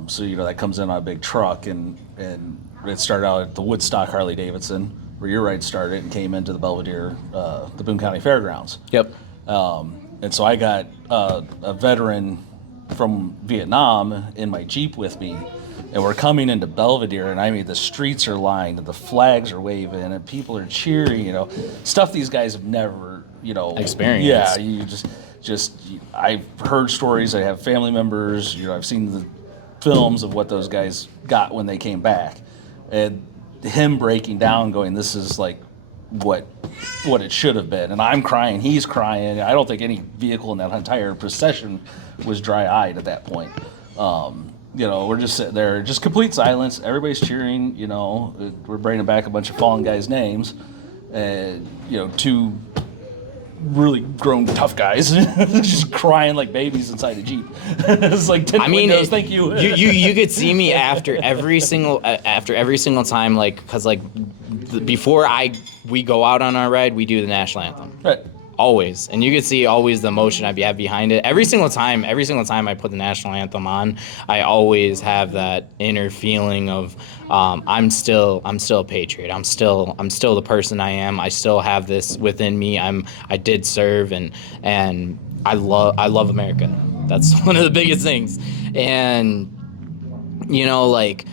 So that comes in on a big truck, and it started out at the Woodstock Harley Davidson, where your ride started, and came into the Belvedere, the Boone County Fairgrounds. Yep. And so I got a veteran from Vietnam in my Jeep with me, and we're coming into Belvedere, and I mean, the streets are lined, and the flags are waving, and people are cheering, stuff these guys have never, experienced. Yeah, you I've heard stories, I have family members, I've seen the films of what those guys got when they came back, and him breaking down, going, this is like what it should have been, and I'm crying, he's crying. I don't think any vehicle in that entire procession was dry-eyed at that point. We're just sitting there, just complete silence, everybody's cheering, we're bringing back a bunch of fallen guys' names, and two really grown tough guys just crying like babies inside a Jeep. It's like 10 windows, thank you. you could see me after every single time, like, because, like, before we go out on our ride, we do the national anthem. Right. Always. And you could see always the emotion I have behind it. Every single time I put the national anthem on, I always have that inner feeling of I'm still a patriot. I'm still the person I am. I still have this within me. I did serve, and I love America. That's one of the biggest things. And like,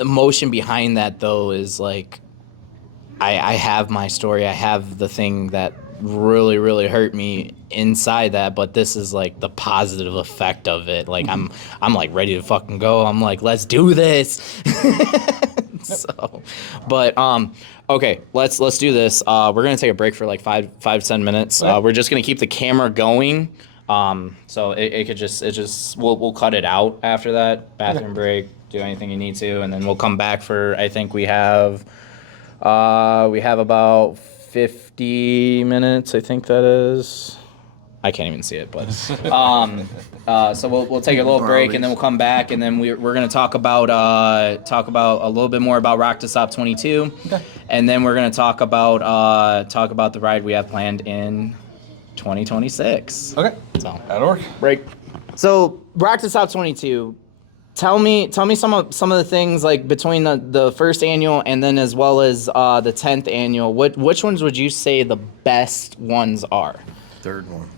emotion behind that, though, is like, I have my story. I have the thing that really, really hurt me inside that, but this is like the positive effect of it. Like, I'm like ready to fucking go. I'm like, let's do this. So, but okay, let's do this. We're gonna take a break for like 5-10 minutes. We're just gonna keep the camera going. So we'll cut it out after that. Bathroom break, do anything you need to, and then we'll come back for, I think we have about 50 minutes, I think that is. I can't even see it, but so we'll take a little break, and then we'll come back, and then we're going to talk about a little bit more about Rock to Stop 22, okay. And then we're going to talk about the ride we have planned in 2026. Okay, so that'll work. Break. So Rock to Stop 22. Tell me some of the things, like, between the first annual and then as well as the 10th annual. Which ones would you say the best ones are? Third one.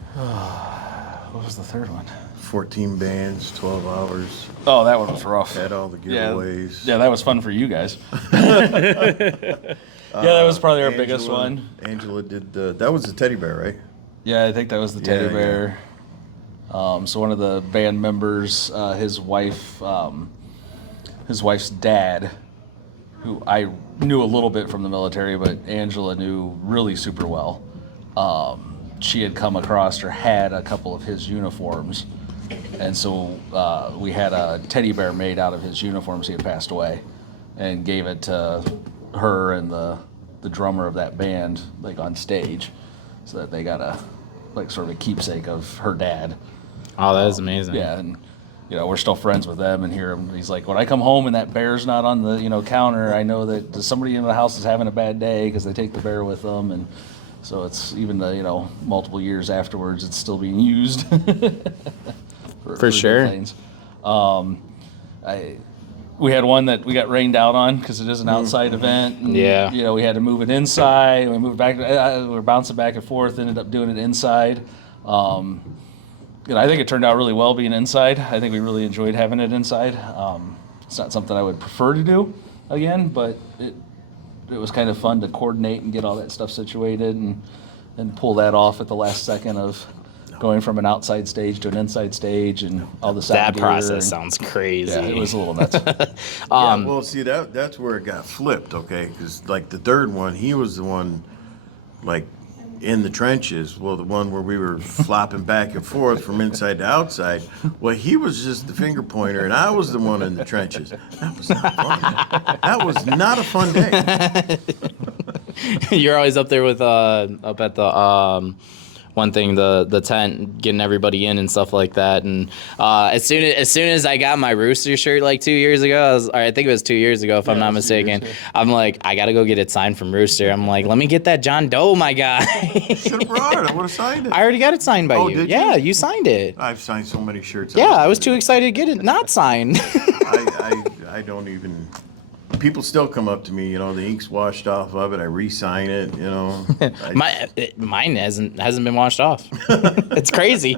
What was the third one? 14 bands, 12 hours. Oh, that one was rough. Had all the giveaways. Yeah, that was fun for you guys. That was probably our biggest one. Angela did that was the teddy bear, right? Yeah, I think that was the teddy Yeah, bear. So one of the band members, his wife's dad, who I knew a little bit from the military, but Angela knew really super well. She had come across or had a couple of his uniforms, and so we had a teddy bear made out of his uniforms. He had passed away, and gave it to her and the drummer of that band, like on stage, so that they got a sort of a keepsake of her dad. Oh, that is amazing. Yeah, and we're still friends with them, and hear him. He's like, when I come home and that bear's not on the counter, I know that somebody in the house is having a bad day because they take the bear with them, and so it's even multiple years afterwards, it's still being used. for sure. Things. We had one that we got rained out on because it is an outside event. And, Yeah. We had to move it inside. We moved back. We were bouncing back and forth. Ended up doing it inside. I think it turned out really well being inside. I think we really enjoyed having it inside. It's not something I would prefer to do again, but it was kind of fun to coordinate and get all that stuff situated and pull that off at the last second of going from an outside stage to an inside stage and all the sound That gear process sounds crazy. Yeah, it was a little nuts. Well, see, that's where it got flipped, okay? Because, like, the third one, he was the one, like, in the trenches. Well, the one where we were flopping back and forth from inside to outside. Well, he was just the finger pointer, and I was the one in the trenches. That was not fun. That was not a fun day. You're always up there with up at the one thing, the tent, getting everybody in and stuff like that. And as soon as I got my Rooster shirt like 2 years ago, I think it was 2 years ago if I'm not mistaken. I'm like, I gotta go get it signed from Rooster. I'm like, let me get that John Doe, my guy. Should have brought it. I would have signed it. I already got it signed by you. Did Yeah, you? you signed it. I've signed so many shirts. Yeah, I was too excited to get it not signed. I don't even. People still come up to me, the ink's washed off of it. I re-sign it, Mine hasn't been washed off. It's crazy.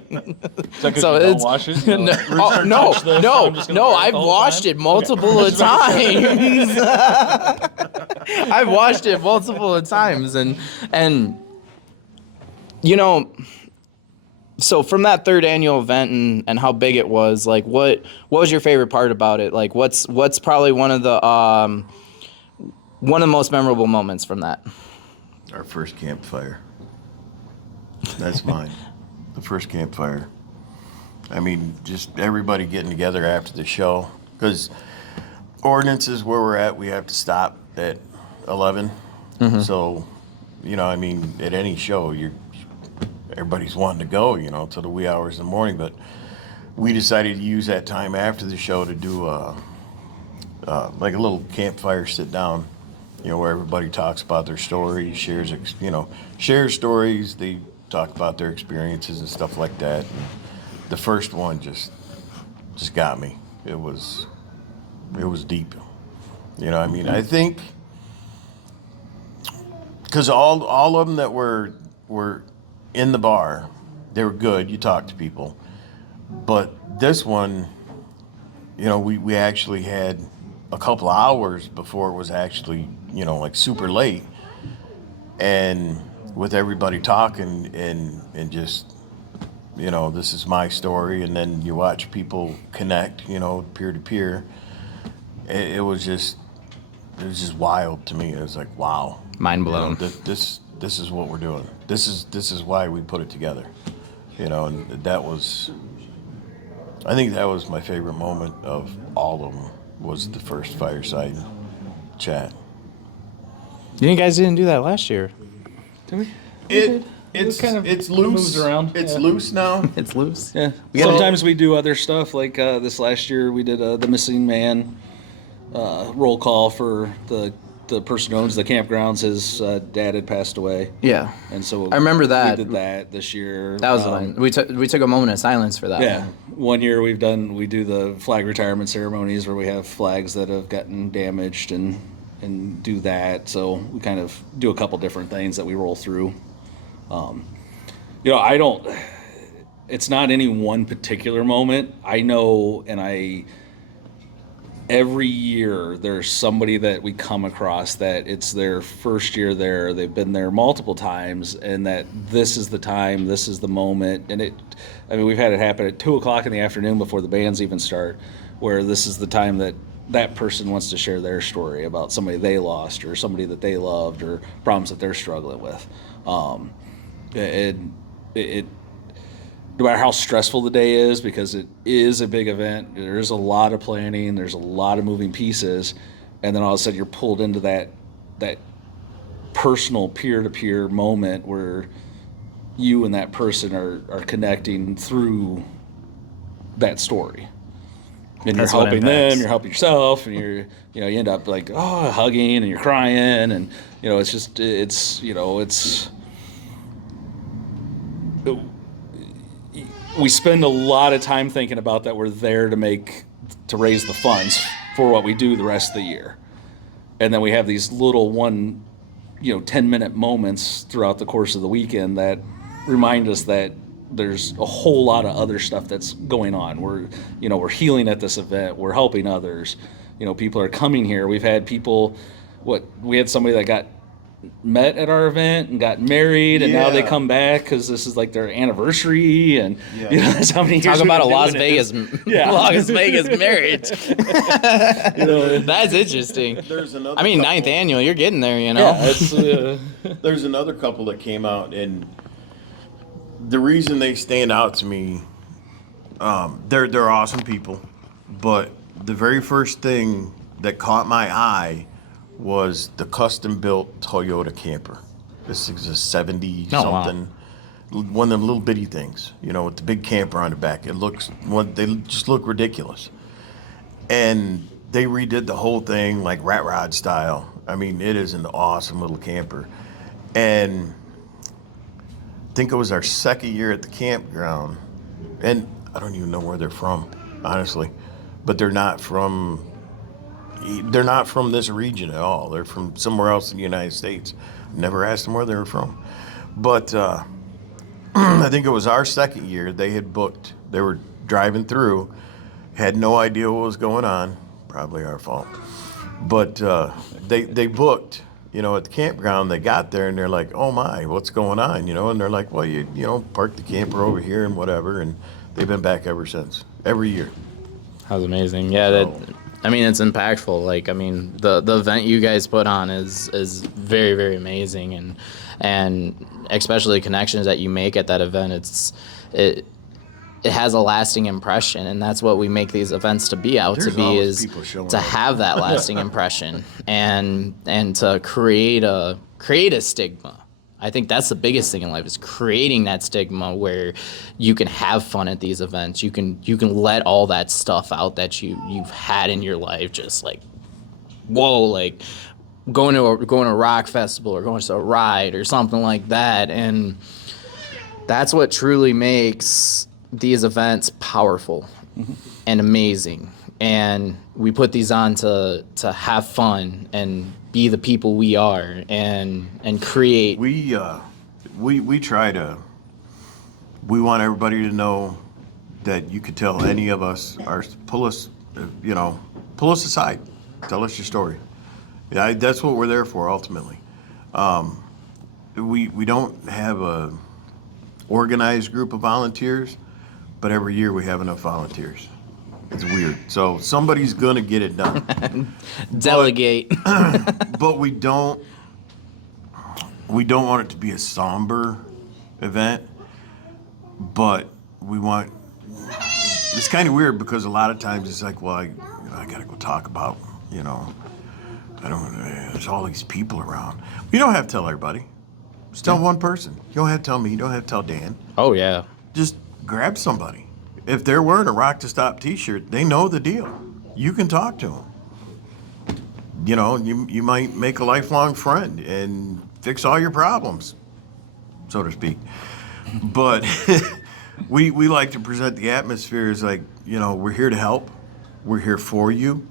So it's wash it. no, I've washed it multiple times. I've washed it multiple times, and so from that third annual event and how big it was, like what was your favorite part about it? Like what's probably one of the most memorable moments from that? Our first campfire. That's mine. The first campfire. I mean, just everybody getting together after the show. Because ordinances where we're at, we have to stop at 11. Mm-hmm. So, at any show, everybody's wanting to go, till the wee hours in the morning. But we decided to use that time after the show to do like a little campfire sit down, where everybody talks about their stories, shares stories. They talk about their experiences and stuff like that. And the first one just got me. It was deep. I think because all of them that were in the bar, they were good. You talk to people, but this one, we actually had a couple of hours before it was actually, like super late, and with everybody talking and just, this is my story, and then you watch people connect, peer to peer. It was just wild to me. It was like, wow, mind blown. This is what we're doing. This is why we put it together, and I think that was my favorite moment of all of them, was the first fireside chat. You guys didn't do that last year. Did we? It's loose. Moves around. It's loose now. It's loose. Yeah. Sometimes we do other stuff, like this last year we did the missing man roll call for the person who owns the campgrounds. His dad had passed away. Yeah. And so I remember that. We did that this year. That was fun. We took a moment of silence for that. Yeah. One year we do the flag retirement ceremonies where we have flags that have gotten damaged and do that. So we kind of do a couple different things that we roll through. it's not any one particular moment. I know, and every year there's somebody that we come across that it's their first year there. They've been there multiple times, and that this is the time, this is the moment. And we've had it happen at 2:00 in the afternoon before the bands even start, where this is the time that person wants to share their story about somebody they lost or somebody that they loved or problems that they're struggling with. It no matter how stressful the day is, because it is a big event, there's a lot of planning, there's a lot of moving pieces, and then all of a sudden you're pulled into that personal peer-to-peer moment where you and that person are connecting through that story. And That's you're what helping impacts. them, you're helping yourself, and you end up like, hugging and you're crying, and we spend a lot of time thinking about that we're there to raise the funds for what we do the rest of the year. And then we have these little 10-minute moments throughout the course of the weekend that remind us that there's a whole lot of other stuff that's going on. We're healing at this event. We're helping others. People are coming here. We've had people, we had somebody that got met at our event and got married, and now they Yeah. come back because this is like their anniversary, and that's how many years Talk we've about a been Las doing it. Vegas, Las Vegas marriage. That's interesting. There's another. I mean, couple- ninth annual, you're getting there, Yeah, it's There's another couple that came out, and the reason they stand out to me, they're awesome people, but the very first thing that caught my eye was the custom-built Toyota camper. This is a 70 Oh, wow. something, one of them little bitty things, with the big camper on the back. They just look ridiculous, and they redid the whole thing like Rat Rod style. I mean, it is an awesome little camper, and I think it was our second year at the campground, and I don't even know where they're from, honestly, but they're not from this region at all. They're from somewhere else in the United States. Never asked them where they were from, but I think it was our second year. They had booked. They were driving through, had no idea what was going on. Probably our fault, but they booked. At the campground, they got there and they're like, "Oh my, what's going on?" And they're like, "Well, you park the camper over here and whatever," and they've been back ever since, every year. That was amazing. Yeah, it's impactful. Like, the event you guys put on is very, very amazing, and especially the connections that you make at that event. It has a lasting impression, and that's what we make these events to be out There's to be, always is people showing to up. have that lasting impression and to create a stigma. I think that's the biggest thing in life, is creating that stigma where you can have fun at these events. You can let all that stuff out that you've had in your life, just like, whoa, like going to a rock festival or going to a ride or something like that. And that's what truly makes these events powerful and amazing. And we put these on to have fun and be the people we are and create. We try to. We want everybody to know that you could tell any of us, or pull us aside, tell us your story. Yeah, that's what we're there for ultimately. We don't have a organized group of volunteers, but every year we have enough volunteers. It's weird. So somebody's gonna get it done. Delegate. But we don't want it to be a somber event, but we want, it's kind of weird because a lot of times it's like, well, I gotta go talk about, there's all these people around. You don't have to tell everybody. Just tell one person. You don't have to tell me. You don't have to tell Dan. Oh, yeah. Just grab somebody. If they're wearing a Rock to Stop t-shirt, they know the deal. You can talk to them. You might make a lifelong friend and fix all your problems, so to speak. But we like to present the atmosphere as like, we're here to help. We're here for you.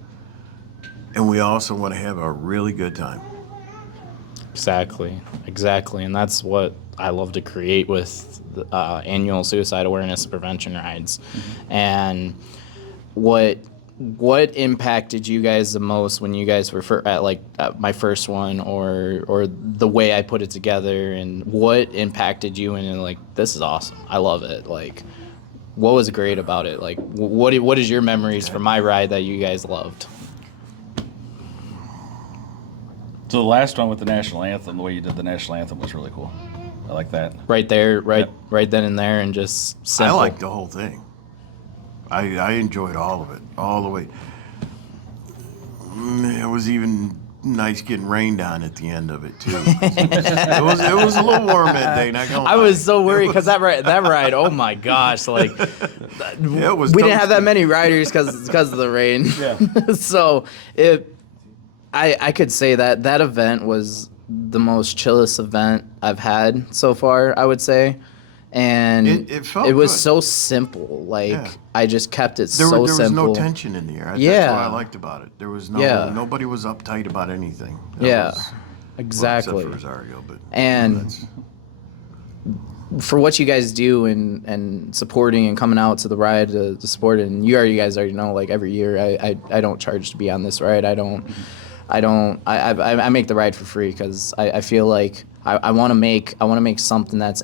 And we also want to have a really good time. Exactly, and that's what I love to create with annual suicide awareness prevention rides. And what impacted you guys the most when you guys were at my first one, or the way I put it together, and what impacted you and like, this is awesome, I love it, like, what was great about it, like, what is your memories from my ride that you guys loved? So the last one with the national anthem, the way you did the national anthem was really cool. I like that. Right there, Yep. right then and there, and just simple. I liked the whole thing. I enjoyed all of it, all the way. It was even nice getting rained on at the end of it too. it was a little warm that day. Not gonna I lie. was so worried because that ride, oh my gosh, like, It was we didn't have that toasty. many riders because of the rain. Yeah. So I could say that event was the most chillest event I've had so far, I would say. And It felt was good. so simple. Like, Yeah. I just kept it There so was simple. no tension in the air. That's Yeah. what I liked about it. There was nobody was uptight about anything. That Yeah, was- well, exactly. except for Rosario, but And that's- for what you guys do and supporting and coming out to the ride to support it, and you guys already know, like, every year I don't charge to be on this ride. I make the ride for free because I feel like I want to make something that's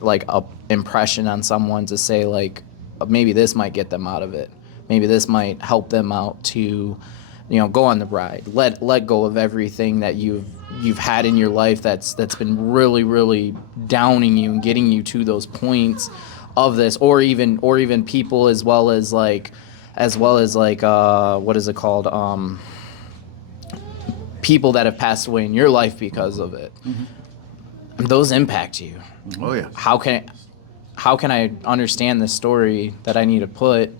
like a impression on someone, to say, like, maybe this might get them out of it, maybe this might help them out to, go on the ride, let go of everything that you've had in your life that's been really, really downing you and getting you to those points of this, or even people, as well as like what is it called, people that have passed away in your life because of it. Those impact you. oh yeah. How can I understand this story that I need to put,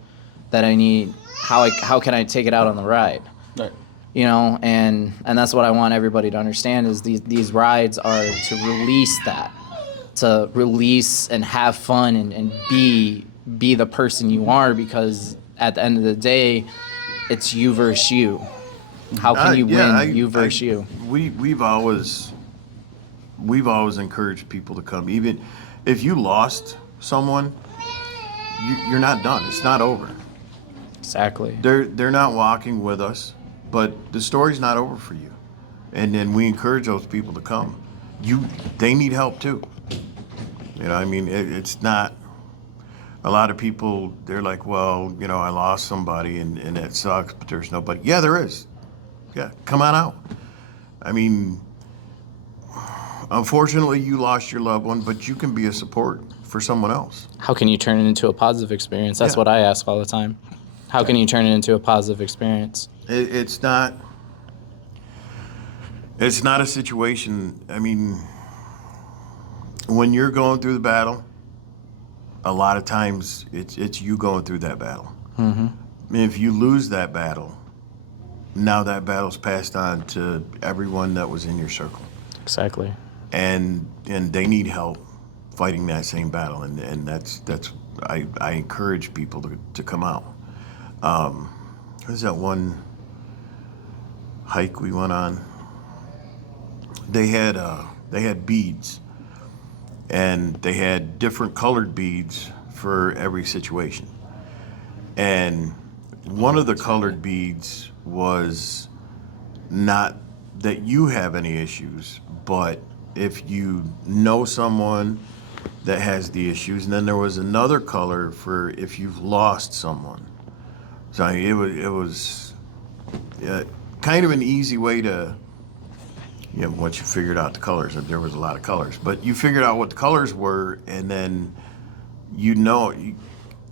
how can I take it out on the ride? Right. And that's what I want everybody to understand, is these rides are to release and have fun and be the person you are, because at the end of the day, it's you versus you. How can you win you versus you? We've always encouraged people to come, even if you lost someone. You're not done. It's not over. Exactly. They're not walking with us, but the story's not over for you. And then we encourage those people to come. They need help too. I mean, it's not. A lot of people, they're like, well, I lost somebody and it sucks, but there's nobody. Yeah, there is. Yeah, come on out. I mean, unfortunately, you lost your loved one, but you can be a support for someone else. How can you turn it into a positive experience? That's Yeah. what I ask all the time. How can you turn it into a positive experience? It's not a situation. I mean, when you're going through the battle, a lot of times it's you going through that battle. Mm-hmm. If you lose that battle, now that battle's passed on to everyone that was in your circle. Exactly. And they need help fighting that same battle, and that's I encourage people to come out. There's that one hike we went on. They had beads, and they had different colored beads for every situation. And one of the colored beads was not that you have any issues, but if you know someone that has the issues. And then there was another color for if you've lost someone. So it was kind of an easy way to, once you figured out the colors, there was a lot of colors, but you figured out what the colors were, and then you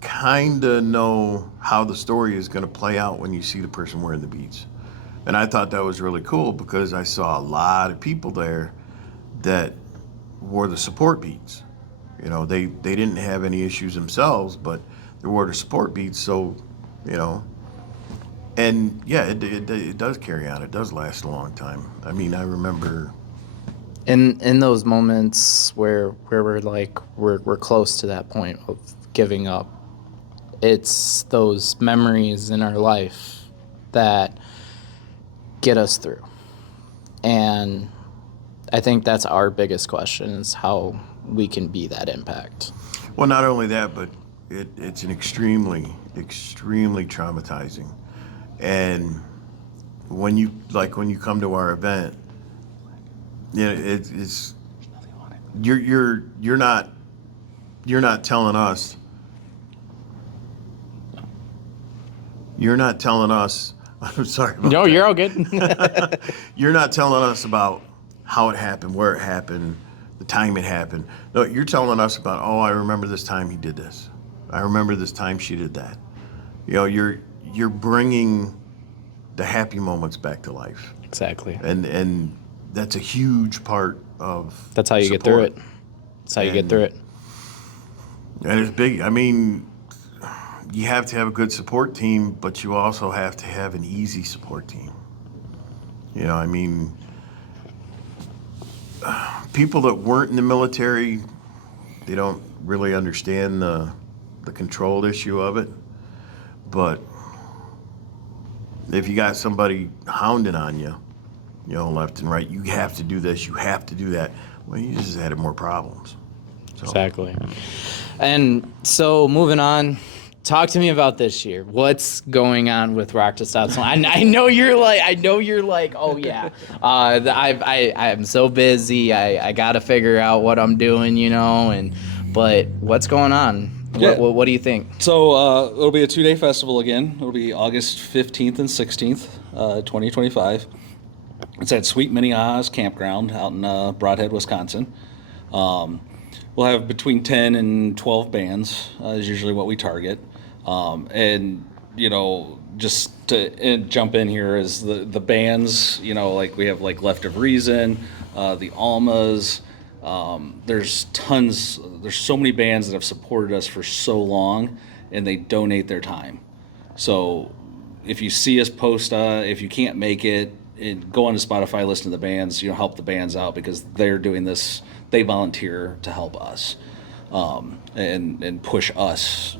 kind of know how the story is going to play out when you see the person wearing the beads. And I thought that was really cool because I saw a lot of people there that wore the support beads. They didn't have any issues themselves, but they wore the support beads. So, and yeah, it does carry on. It does last a long time. I mean, I remember In those moments where we're close to that point of giving up, it's those memories in our life that get us through. And I think that's our biggest question is how we can be that impact. Well, not only that, but it's an extremely traumatizing. And when you come to our event, it's you're not telling us. You're not telling us. I'm sorry. No, you're all good. You're not telling us about how it happened, where it happened, the time it happened. No, you're telling us about, oh, I remember this time he did this. I remember this time she did that. You're bringing the happy moments back to life. Exactly. And that's a huge part of That's how you get through it. That's how you get through it. And it's big. I mean, you have to have a good support team, but you also have to have an easy support team. I mean, people that weren't in the military, they don't really understand the control issue of it. But if you got somebody hounding on you, left and right, you have to do this, you have to do that, well, you just added more problems. So. Exactly. And so moving on, talk to me about this year. What's going on with Rock to Stop? I know you're like, oh yeah. I'm so busy. I got to figure out what I'm doing, but what's going on? Yeah. What do you think? So it'll be a 2-day festival again. It'll be August 15th and 16th, 2025. It's at Sweet Minnehaha's Campground out in Broadhead, Wisconsin. We'll have between 10 and 12 bands is usually what we target. And, just to jump in here is the bands, like we have like Left of Reason, the Almas. There's so many bands that have supported us for so long, and they donate their time. So if you see us post, if you can't make it, go on to Spotify, listen to the bands, help the bands out because they're doing this. They volunteer to help us and push us.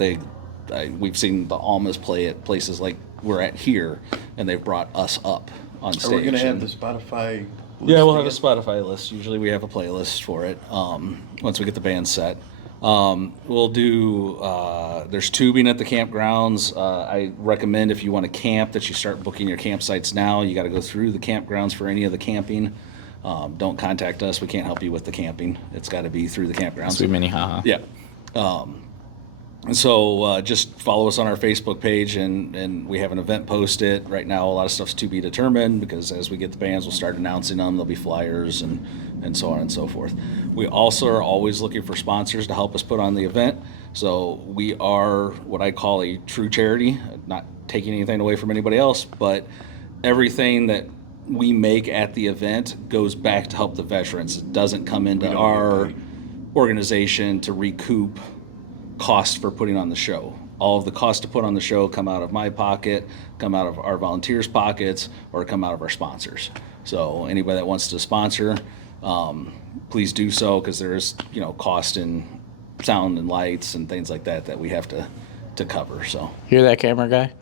We've seen the Almas play at places like we're at here, and they've brought us up on stage. Are we going to have the Spotify list? Yeah, we'll have a Spotify list. Usually we have a playlist for it once we get the band set. We'll do, there's tubing at the campgrounds. I recommend if you want to camp that you start booking your campsites now. You got to go through the campgrounds for any of the camping. Don't contact us. We can't help you with the camping. It's got to be through the campgrounds. Sweet Minnehaha. Yeah. So just follow us on our Facebook page, and we have an event posted. Right now, a lot of stuff's to be determined because as we get the bands, we'll start announcing them. There'll be flyers and so on and so forth. We also are always looking for sponsors to help us put on the event. So we are what I call a true charity, not taking anything away from anybody else, but everything that we make at the event goes back to help the veterans. It doesn't come into our organization to recoup costs for putting on the show. All of the costs to put on the show come out of my pocket, come out of our volunteers' pockets, or come out of our sponsors. So anybody that wants to sponsor, please do so because there is, cost in sound and lights and things like that we have to cover. So Hear that, camera guy?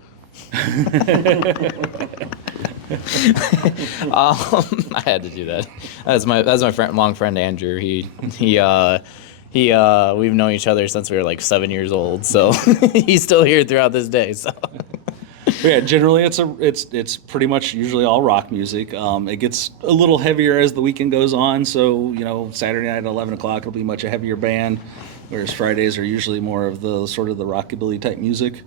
I had to do that. That's my friend, long friend Andrew. We've known each other since we were like 7 years old, so he's still here throughout this day. So yeah, generally it's pretty much usually all rock music. It gets a little heavier as the weekend goes on. So Saturday night at 11 o'clock it'll be much a heavier band, whereas Fridays are usually more of the sort of the rockabilly type music.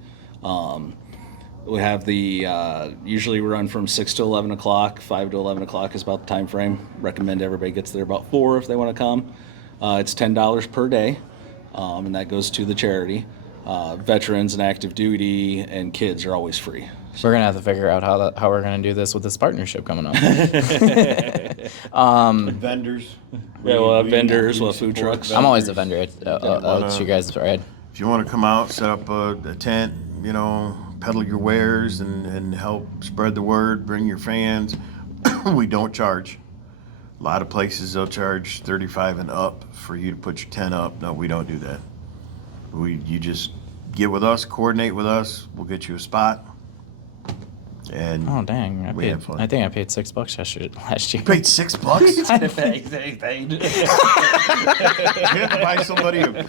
We have the usually we run from 6 to 11 o'clock. 5 to 11 o'clock is about the time frame. Recommend everybody gets there about 4 if they want to come. It's $10 per day, and that goes to the charity. Veterans and active duty and kids are always free. we're gonna have to figure out how we're gonna do this with this partnership coming up. Vendors. Yeah, we'll have vendors, we'll have food trucks. I'm always a vendor. It's you guys right. If you want to come out, set up a tent, peddle your wares and help spread the word, bring your fans. We don't charge. A lot of places they'll charge $35 and up for you to put your tent up. No, we don't do that. You just get with us, coordinate with us. We'll get you a spot. And Oh dang! we had fun. I think I paid $6 last year. You paid $6? They paid. You have to buy somebody a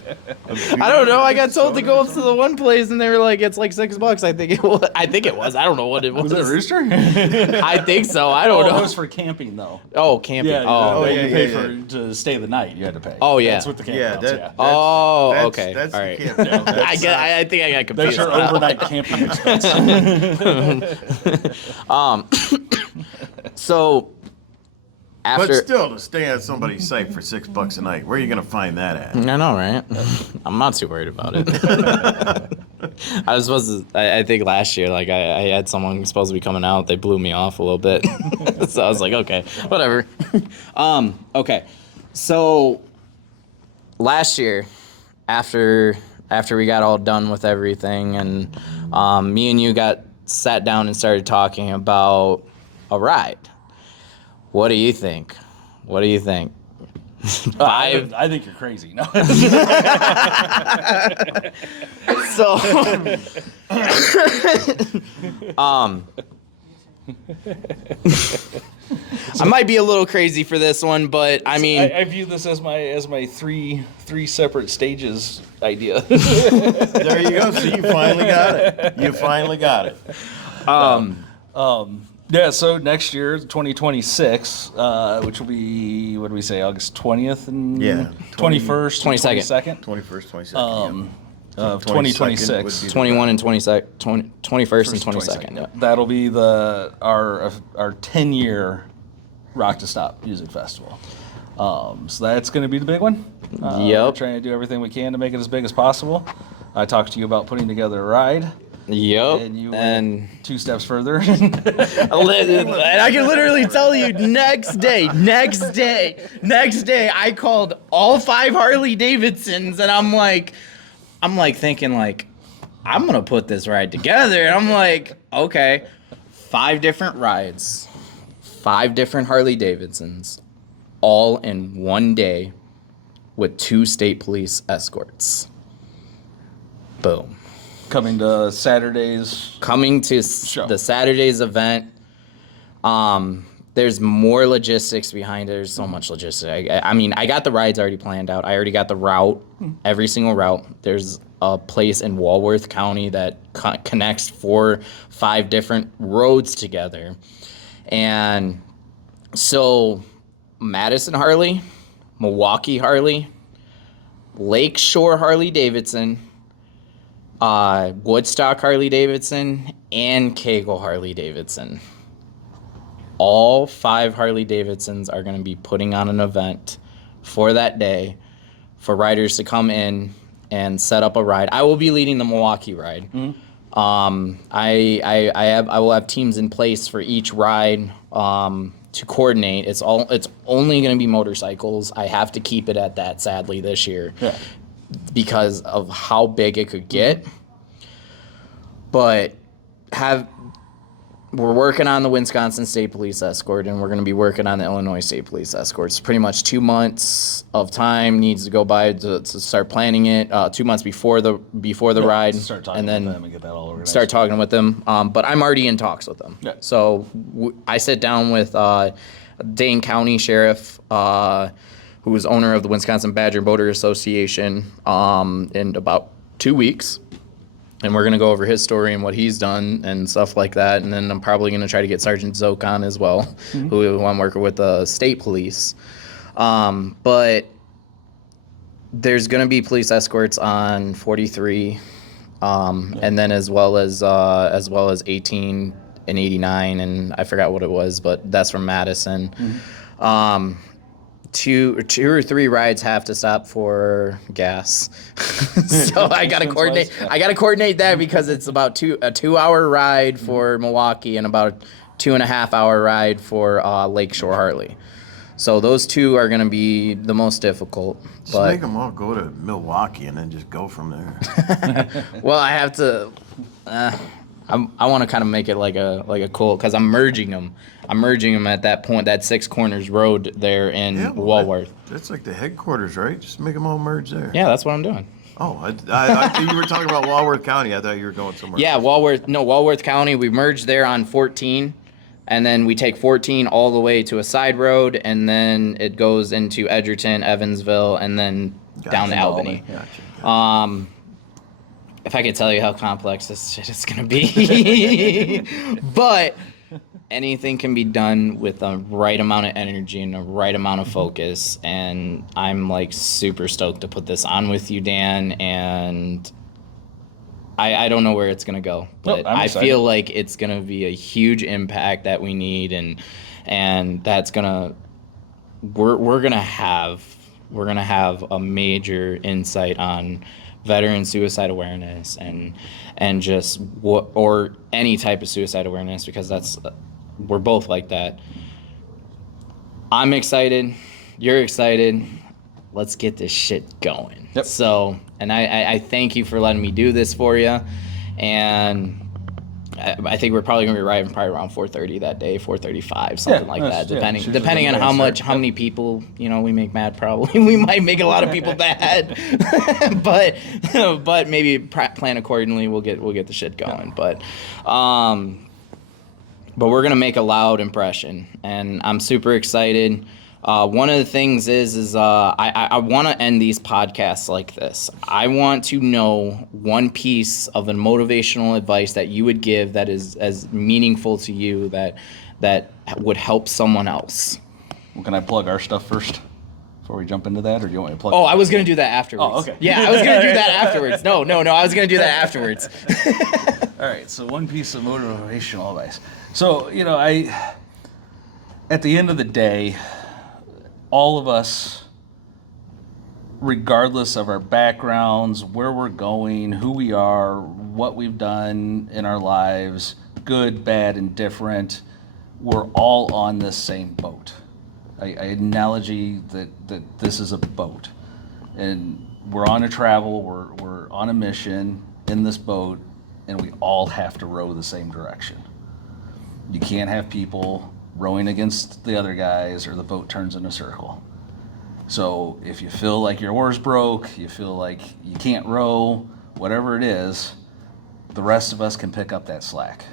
I don't know. I got told to go up to the one place, and they were like, "It's like $6." I think it was. I don't know what it was. Was it Rooster? I think so. I don't It know. was for camping though. Oh, camping. Yeah. Oh. You yeah, paid yeah. to stay the night. You had to pay. Oh, yeah. That's what the camp Yeah, yeah. Oh, that's, okay. That's All the right. campground. I think I got confused. That's your overnight camping expense. So after. But still, to stay on somebody's site for $6 a night, where are you going to find that at? I know, right? I'm not too worried about it. I was supposed to. I think last year, like I had someone supposed to be coming out. They blew me off a little bit, so I was like, okay, whatever. Okay. So last year, after we got all done with everything, and me and you got sat down and started talking about a ride. What do you think? What do you think? I think you're crazy. No. So, I might be a little crazy for this one, but I mean, I view this as my three separate stages idea. There you go. So you finally got it. You finally got it. Yeah, so next year, 2026, which will be, what do we say, August 20th and Yeah, 21st, 22nd. 21st, 22nd. of 22nd would 2026. be 21 and 22nd, 21st and 22nd. Yeah. That'll be our 10-year Rock to Stop Music Festival. So that's going to be the big one. We're Yep. trying to do everything we can to make it as big as possible. I talked to you about putting together a ride. Yep. And you And went 2 steps further. and I can literally tell you next day, I called all 5 Harley Davidsons, and I'm like thinking like, I'm gonna put this ride together, and I'm like, okay, 5 different rides, 5 different Harley Davidsons, all in one day, with 2 state police escorts. Boom. Coming to Saturdays. Coming to Show. the Saturday's event. There's more logistics behind it. There's so much logistics. I mean, I got the rides already planned out. I already got the route, every single route. There's a place in Walworth County that connects 4-5 different roads together. And so Madison Harley, Milwaukee Harley, Lakeshore Harley Davidson, Woodstock Harley Davidson, and Kegel Harley Davidson. All 5 Harley Davidsons are going to be putting on an event for that day for riders to come in and set up a ride. I will be leading the Milwaukee ride. I will have teams in place for each ride to coordinate. It's only going to be motorcycles. I have to keep it at that, sadly, this year. Yeah. Because of how big it could get. But we're working on the Wisconsin State Police escort, and we're going to be working on the Illinois State Police escort. It's pretty much 2 months of time needs to go by to start planning it. 2 months before the ride, Start talking and then with them and get that all organized. start talking with them. But I'm already in talks with them. Yeah. So I sit down with Dane County Sheriff, who is owner of the Wisconsin Badger Boater Association, in about 2 weeks. And we're going to go over his story and what he's done and stuff like that. And then I'm probably going to try to get Sergeant Zoke on as well, who I'm working with the state police. But there's going to be police escorts on 43, and then as well as 18 and 89, and I forgot what it was, but that's from Madison. Two or three rides have to stop for gas, so I gotta coordinate. I gotta coordinate that because it's about a 2-hour ride for Milwaukee and about a 2.5-hour ride for Lakeshore Harley. So those 2 are gonna be the most difficult. Just But make them all go to Milwaukee and then just go from there. well, I have to. I want to kind of make it like a cool, because I'm merging them. I'm merging them at that point, that 6 Corners Road there in Yeah, well, Walworth. That's like the headquarters, right? Just make them all merge there. Yeah, that's what I'm doing. Oh, I thought you were talking about Walworth County. I thought you were going somewhere. Yeah, Walworth County. We merged there on 14, and then we take 14 all the way to a side road, and then it goes into Edgerton, Evansville, and then down to Albany. Gotcha. If I could tell you how complex this shit is gonna be, but anything can be done with the right amount of energy and the right amount of focus, and I'm like super stoked to put this on with you, Dan, and I don't know where it's gonna go, but I feel like it's gonna be a huge impact that we need, and that's gonna we're gonna have a major insight on veteran suicide awareness and just or any type of suicide awareness, because we're both like that. I'm excited, you're excited. Let's get this shit going. Yep. So, and I thank you for letting me do this for you, and I think we're probably gonna be arriving probably around 4:30 that day, 4:35, something like that. Depending on how many people we make mad. Probably we might make a lot of people mad, but maybe plan accordingly. We'll get the shit going. But we're gonna make a loud impression, and I'm super excited. One of the things is I want to end these podcasts like this. I want to know one piece of a motivational advice that you would give that is as meaningful to you that would help someone else. Well, can I plug our stuff first before we jump into that, or do you want me to plug? Oh, I was gonna do that afterwards. Oh, okay. Yeah, I was gonna do that afterwards. No, I was gonna do that afterwards. All right. So one piece of motivational advice. So at the end of the day, all of us, regardless of our backgrounds, where we're going, who we are, what we've done in our lives, good, bad, and different, we're all on this same boat. I analogy that this is a boat, and we're on a travel, we're on a mission in this boat, and we all have to row the same direction. You can't have people rowing against the other guys or the boat turns in a circle. So if you feel like your oars broke, you feel like you can't row, whatever it is, the rest of us can pick up that slack.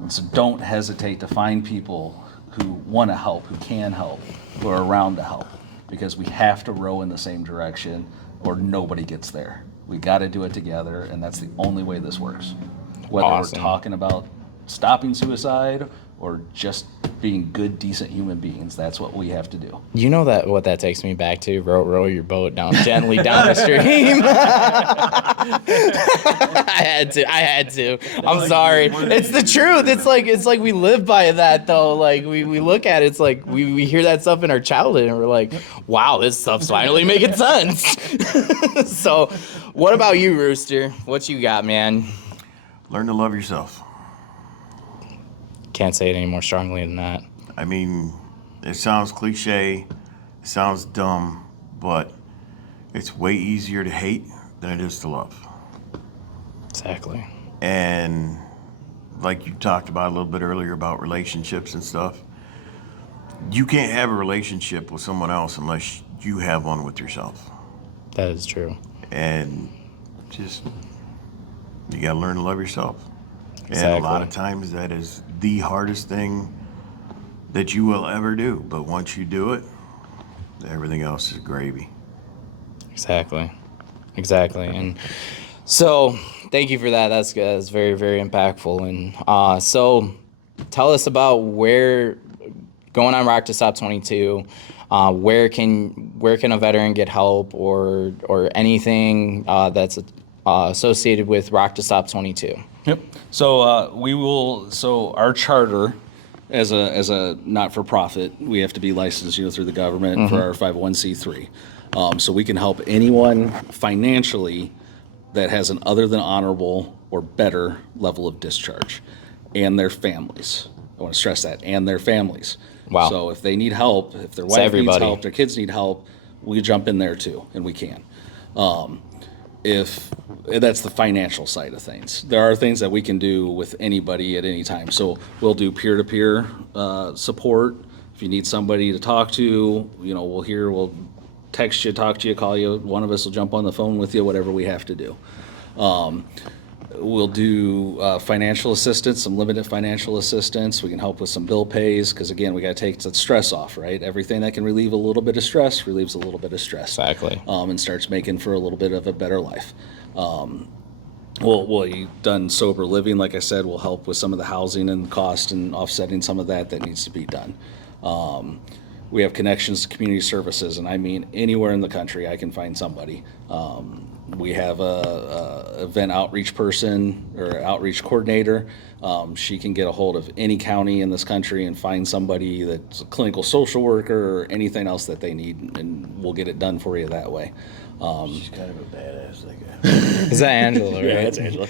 And so don't hesitate to find people who want to help, who can help, who are around to help, because we have to row in the same direction or nobody gets there. We got to do it together, and that's the only way this works. Whether Awesome. We're talking about stopping suicide or just being good, decent human beings, that's what we have to do. You know what that takes me back to? Row your boat gently down the stream. I had to. I'm sorry. It's the truth. It's like we live by that though. Like we look at it, it's like we hear that stuff in our childhood and we're like, wow, this stuff's finally making sense. So what about you, Rooster? What you got, man? Learn to love yourself. Can't say it any more strongly than that. I mean, it sounds cliche, it sounds dumb, but it's way easier to hate than it is to love. Exactly. And like you talked about a little bit earlier about relationships and stuff, you can't have a relationship with someone else unless you have one with yourself. That is true. And just, you gotta learn to love yourself. Exactly. And a lot of times that is the hardest thing that you will ever do. But once you do it, everything else is gravy. Exactly. And so thank you for that. That's good. That's very, very impactful. And so tell us about going on Rock to Stop 22, where can a veteran get help or anything that's associated with Rock to Stop 22? Yep. So our charter as a not-for-profit, we have to be licensed through the government for our 501c3. So we can help anyone financially that has an other than honorable or better level of discharge, and their families. I want to stress that, and their families. Wow. So if they need help, if their wife needs help, their kids need help, we jump in there too, and we can. If that's the financial side of things. There are things that we can do with anybody at any time. So we'll do peer-to-peer support. If you need somebody to talk to, we'll text you, talk to you, call you. One of us will jump on the phone with you, whatever we have to do. We'll do financial assistance, some limited financial assistance. We can help with some bill pays because, again, we got to take the stress off, right? Everything that can relieve a little bit of stress relieves a little bit of stress. Exactly. And starts making for a little bit of a better life. We've done sober living, like I said, will help with some of the housing and cost and offsetting some of that needs to be done. We have connections to community services, and I mean anywhere in the country I can find somebody. We have a event outreach person or outreach coordinator. She can get a hold of any county in this country and find somebody that's a clinical social worker or anything else that they need, and we'll get it done for you that way. She's kind of a badass, that guy. Is that Angela, right? Yeah, that's Angela.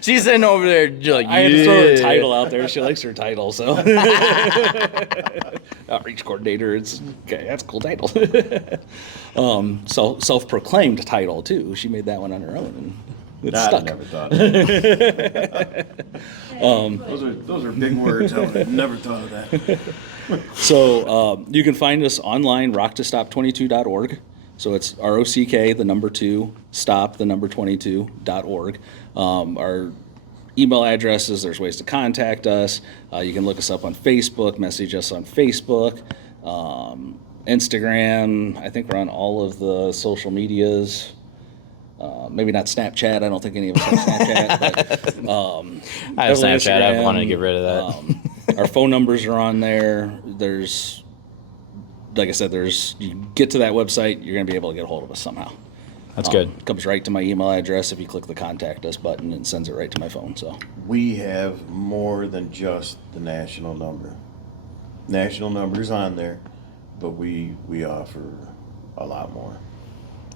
She's sitting over there like, I had to throw her title out there. She likes her title, so. Outreach coordinator, it's okay, that's a cool title. Self-proclaimed title, too. She made that one on her own, and it's stuck. I never thought of that. Those are big words. I would have never thought of that. So you can find us online, rocktostop22.org. So it's ROCK, the number 2, stop, the number 22.org. Our email addresses, there's ways to contact us. You can look us up on Facebook, message us on Facebook, Instagram. I think we're on all of the social medias. Maybe not Snapchat. I don't think any of us have Snapchat. But, I have Snapchat. Instagram, I wanted to get rid of that. Our phone numbers are on there. There's, like I said, you get to that website, you're going to be able to get a hold of us somehow. That's good. It comes right to my email address if you click the contact us button and sends it right to my phone. So We have more than just the national number. National number's on there, but we offer a lot more.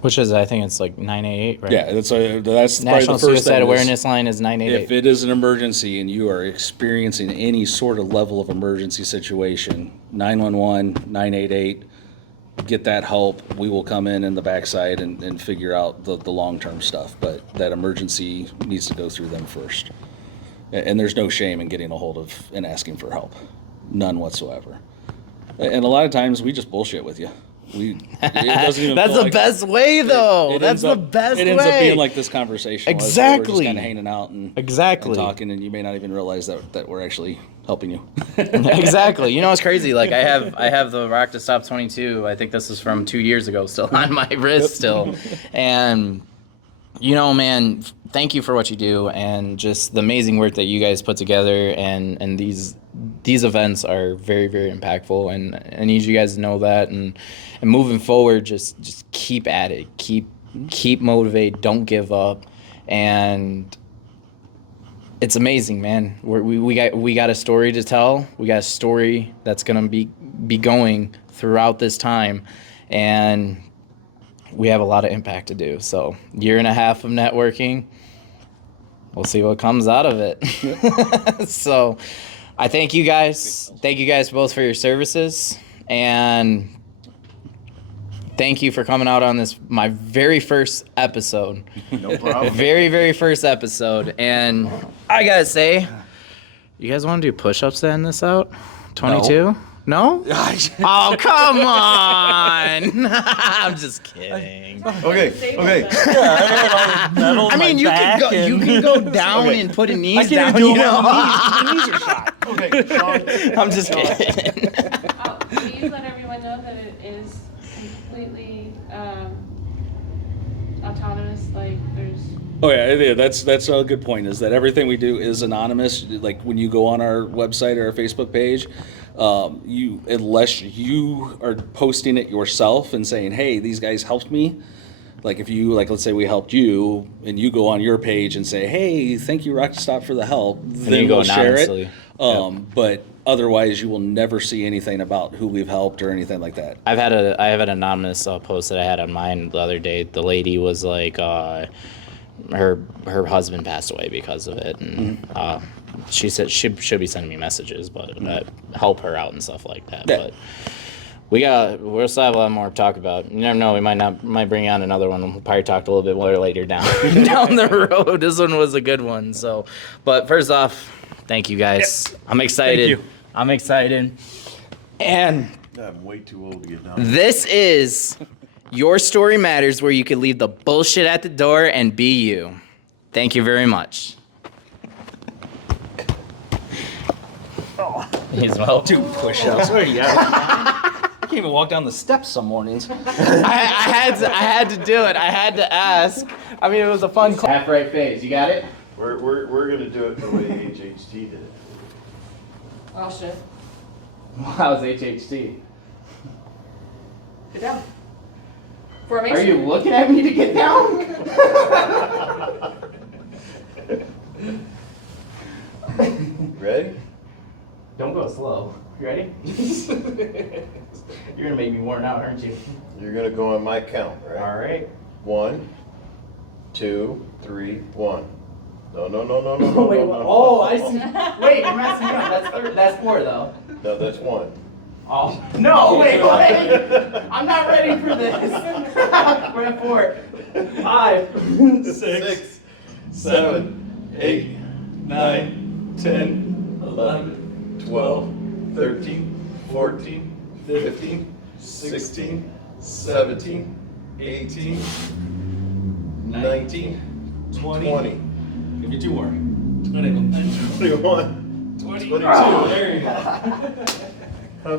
Which is, I think it's like 988, right? yeah, that's probably the National first Suicide thing Awareness Line is 988. If it is an emergency and you are experiencing any sort of level of emergency situation, 911, 988, get that help. We will come in the backside and figure out the long-term stuff. But that emergency needs to go through them first. And there's no shame in getting a hold of and asking for help. None whatsoever. And a lot of times we just bullshit with you. It doesn't even That's feel the like, best way, though. That's the best way. It ends up being like this conversation. Was, where we're Exactly. just kind of hanging out and talking, and you may not even realize that we're actually helping you. Exactly. You know, it's crazy. Like I have the Rock to Stop 22. I think this is from 2 years ago, still on my wrist still. And you know, man, thank you for what you do and just the amazing work that you guys put together. And these events are very, very impactful. And I need you guys to know that. And moving forward, just keep at it. Keep motivated. Don't give up. And it's amazing, man. We got a story to tell. We got a story that's gonna be going throughout this time, and we have a lot of impact to do. So, year and a half of networking. We'll see what comes out of it. So, I thank you guys. Thank you guys both for your services, and thank you for coming out on my very first episode. No problem. Very, very first episode. And I gotta say, you guys want to do push-ups to end this out? 22? No? Oh, come on! I'm just kidding. Okay. I mean, you can go down and put a knees down. You know? Okay. I'm just kidding. Please let everyone know that it is completely autonomous. Like there's. Oh yeah, that's a good point. Is that everything we do is anonymous? Like when you go on our website or our Facebook page, unless you are posting it yourself and saying, "Hey, these guys helped me." Like if you let's say we helped you, and you go on your page and say, "Hey, thank you, Rock to Stop, for the help," then you go we'll share it. anonymously. But otherwise, you will never see anything about who we've helped or anything like that. I have an anonymous post that I had on mine the other day. The lady was like, her husband passed away because of it, and she said she should be sending me messages, but help her out and stuff like that. Yeah. But we'll still have a lot more to talk about. You never know, we might bring on another one. We'll probably talk a little bit more later down the road. This one was a good one. So, but first off, thank you guys. I'm excited. Thank you. I'm excited. And I'm way too old to get down. This is Your Story Matters, where you can leave the bullshit at the door and be you. Thank you very much. He's well. Two push-ups. What are you at? I can't even walk down the steps some mornings. I had to do it. I had to ask. I mean, it was a fun class. Half right phase. You got it? We're gonna do it the way HHT did it. Oh shit. How's HHT? Get down. Are Formation. you looking at me to get down? Ready? Don't go slow. You ready? You're gonna make me worn out, aren't you? You're gonna go on my count, right? All right. 1, 2, 3, 1. No. Wait, what? Oh, I see. Wait, you're messing me up. That's 4 though. No, that's 1. Oh no! Wait! I'm not ready for this. We're at 4, 5, 6, 7, 8, 9, 10, 11, 12, 13, 14, 15, 16, 17, 18, 19, 20. Give me 2 more. 21, 22. There you go. I'm